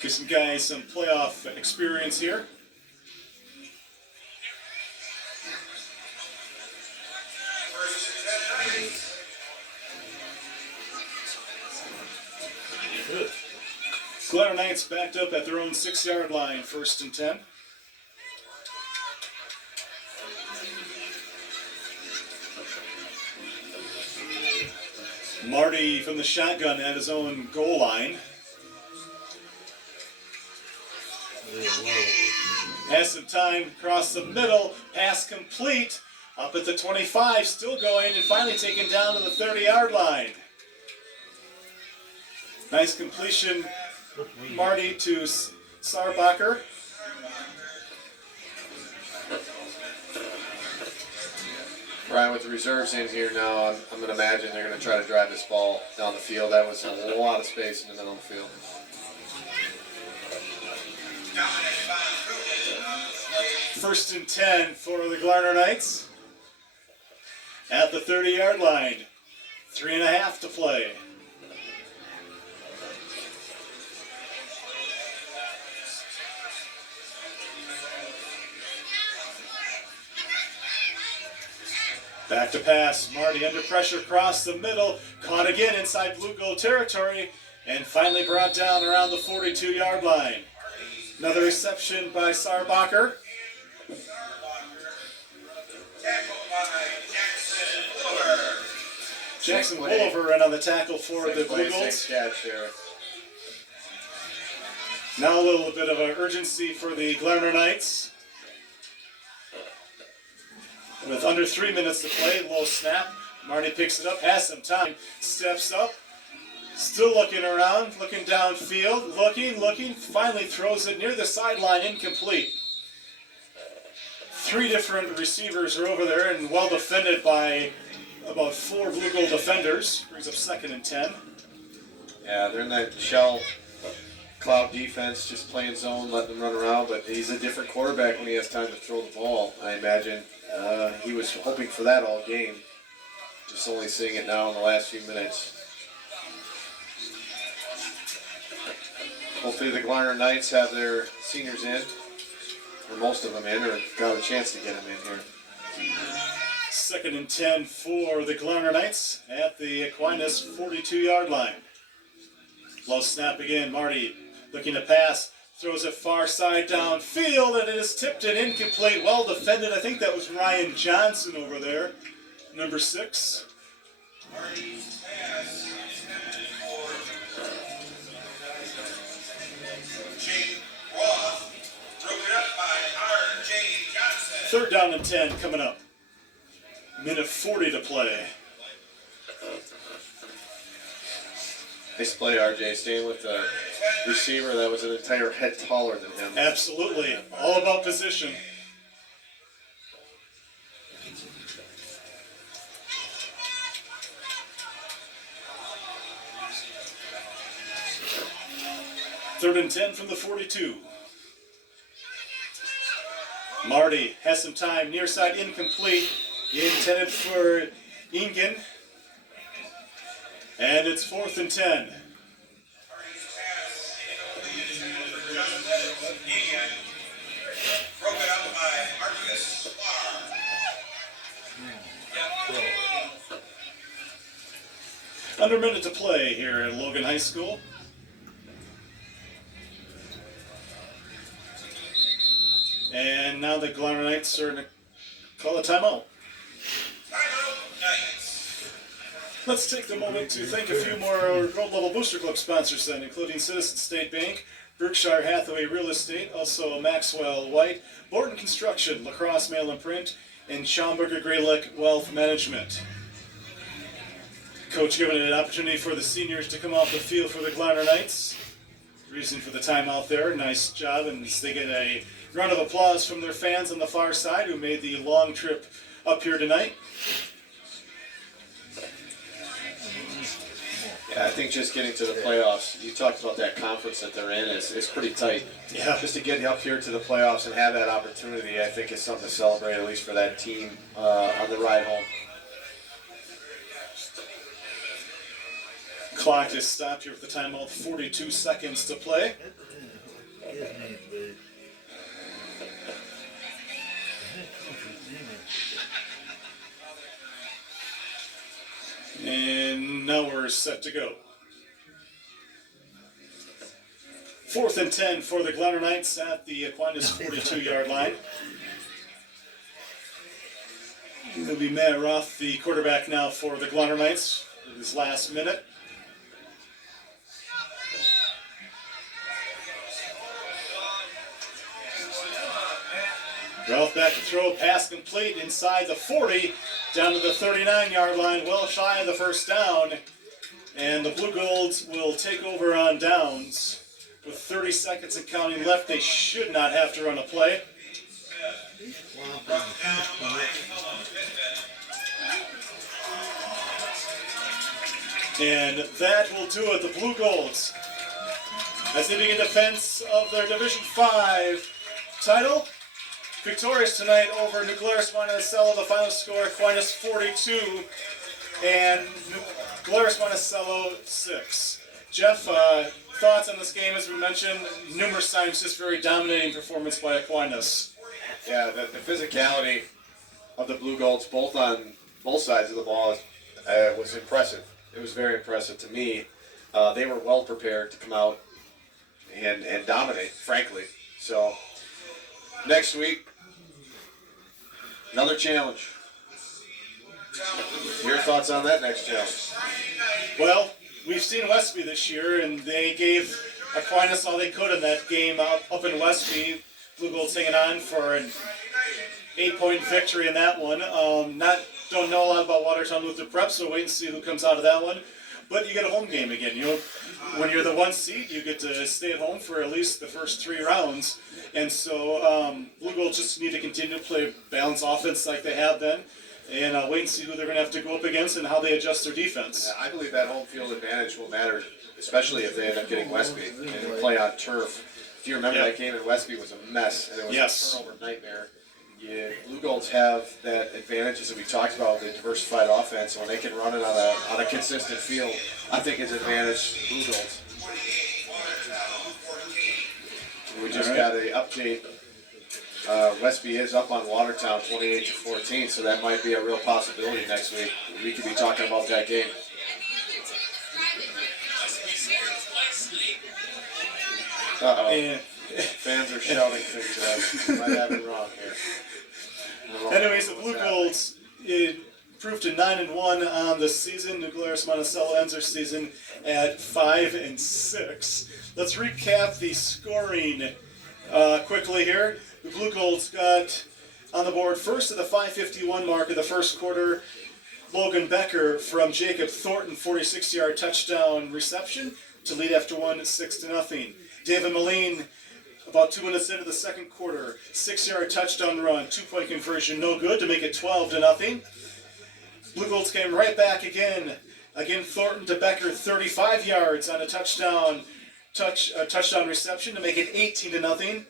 Give some guys some playoff experience here. Glarus Knights backed up at their own 6-yard line, 1st and 10. Marty from the shotgun at his own goal line. Has some time across the middle. Pass complete. Up at the 25, still going, and finally taken down to the 30-yard line. Nice completion, Marty to Sarbacher. Brian, with the reserves in here now, I'm going to imagine they're going to try to drive this ball down the field. That was a lot of space in the middle of the field. First and 10 for the Glarus Knights. At the 30-yard line. 3.5 to play. Back to pass. Marty under pressure across the middle. Caught again inside blue goal territory. And finally brought down around the 42-yard line. Another reception by Sarbacher. Jackson Williver in on the tackle for the Blue Goals. Now a little bit of an urgency for the Glarus Knights. With under 3 minutes to play, low snap. Marty picks it up, has some time, steps up. Still looking around, looking downfield, looking, finally throws it near the sideline, incomplete. 3 different receivers are over there and well defended by about 4 blue goal defenders. Brings up 2nd and 10. Yeah, they're in that shell cloud defense, just playing zone, letting them run around, but he's a different quarterback when he has time to throw the ball, I imagine. He was hoping for that all game. Just only seeing it now in the last few minutes. Hopefully the Glarus Knights have their seniors in, or most of them in, or got a chance to get them in here. 2nd and 10 for the Glarus Knights at the Aquinas 42-yard line. Low snap again. Marty looking to pass. Throws it far side downfield, and it is tipped and incomplete. Well defended. I think that was Ryan Johnson over there, number 6. Marty's pass is intended for Jake Roth. Broken up by R.J. Johnson. 3rd down and 10 coming up. Minute 40 to play. Nice play, RJ, staying with the receiver that was an entire head taller than him. Absolutely. All about position. Third and 10 from the 42. Marty has some time. Near side incomplete. Intended for Ingen. And it's 4th and 10. Marty's pass intended for Justin Egan. Broken up by Marcus Sklar. Under a minute to play here at Logan High School. And now the Glarus Knights are going to call a timeout. Timeout Knights. Let's take the moment to thank a few more Gold Level Booster Club sponsors then, including Citizen State Bank, Berkshire Hathaway Real Estate, also Maxwell White, Borton Construction, LaCrosse Mail and Print, and Schaumburger Greylick Wealth Management. Coach giving an opportunity for the seniors to come off the field for the Glarus Knights. Reason for the timeout there. Nice job, and they get a round of applause from their fans on the far side who made the long trip up here tonight. Yeah, I think just getting to the playoffs, you talked about that conference that they're in, it's pretty tight. Yeah. Just to get up here to the playoffs and have that opportunity, I think is something to celebrate, at least for that team on the ride home. Clock is stopped here with the timeout, 42 seconds to play. And now we're set to go. 4th and 10 for the Glarus Knights at the Aquinas 42-yard line. It'll be Matt Roth, the quarterback now for the Glarus Knights, for this last minute. Roth back to throw, pass complete inside the 40, down to the 39-yard line, well shy of the first down. And the Blue Golds will take over on downs. With 30 seconds and counting left, they should not have to run a play. And that will do it. The Blue Golds, as they begin defense of their Division 5 title, victorious tonight over Glarus Monticello. The final score, Aquinas 42 and Glarus Monticello 6. Jeff, thoughts on this game? As we mentioned, numerous times, just very dominating performance by Aquinas. Yeah, the physicality of the Blue Golds, both on both sides of the ball, was impressive. It was very impressive to me. They were well prepared to come out and dominate, frankly. So, next week, another challenge. Your thoughts on that next challenge? Well, we've seen Westby this year, and they gave Aquinas all they could in that game up in Westby. Blue Golds hanging on for an 8-point victory in that one. Don't know a lot about Watertown Luther Prep, so wait and see who comes out of that one. But you get a home game again. You know, when you're the 1 seed, you get to stay at home for at least the first 3 rounds. And so Blue Golds just need to continue to play balanced offense like they have been, and wait and see who they're going to have to go up against and how they adjust their defense. Yeah, I believe that home field advantage will matter, especially if they end up getting Westby and play on turf. If you remember, that game in Westby was a mess, and it was a turnover nightmare. Yeah, Blue Golds have that advantage, as we talked about, the diversified offense. When they can run it on a consistent field, I think it's advantage Blue Golds. We just got an update. Westby is up on Watertown 28-14, so that might be a real possibility next week. We could be talking about that game. Uh-oh. And fans are shouting things at us. Might have it wrong here. anyways, the Blue Golds improved to 9-1 on the season. Glarus Monticello ends their season at 5-6. Let's recap the scoring quickly here. The Blue Golds got on the board first at the 5:51 mark of the first quarter. Logan Becker from Jacob Thornton, 46-yard touchdown reception to lead after 1 6-0. David Moline, about 2 minutes into the second quarter, 6-yard touchdown run, 2-point conversion, no good to make it 12-0. Blue Golds came right back again. Again, Thornton to Becker, 35 yards on a touchdown reception to make it 18-0.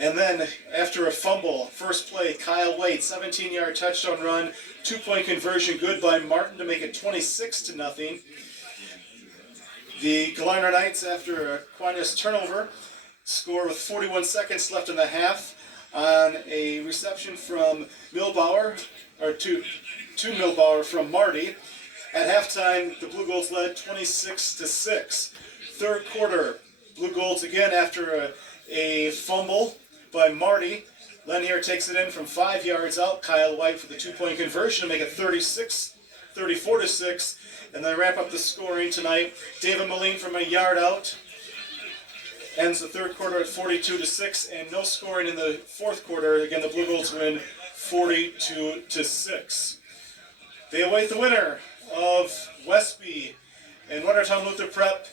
And then, after a fumble, first play, Kyle White, 17-yard touchdown run, 2-point conversion, good by Martin to make it 26-0. The Glarus Knights, after Aquinas turnover, score with 41 seconds left in the half on a reception from Milbauer, or to Milbauer from Marty. At halftime, the Blue Golds led 26-6. Third quarter, Blue Golds again after a fumble by Marty. Lanier takes it in from 5 yards out. Kyle White for the 2-point conversion to make it 34-6. And then wrap up the scoring tonight. David Moline from a yard out ends the third quarter at 42-6, and no scoring in the fourth quarter. Again, the Blue Golds win 42-6. They await the winner of Westby and Watertown Luther Prep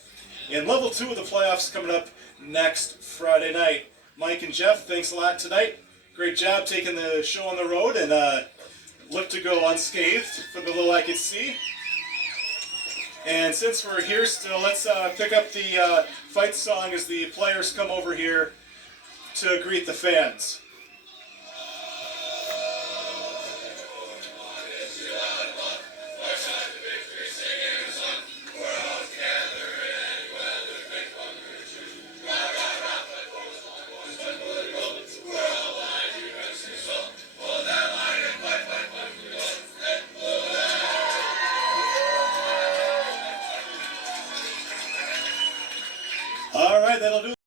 in level 2 of the playoffs coming up next Friday night. Mike and Jeff, thanks a lot tonight. Great job taking the show on the road, and look to go unscathed for the little I could see. And since we're here still, let's pick up the fight song as the players come over here to greet the fans.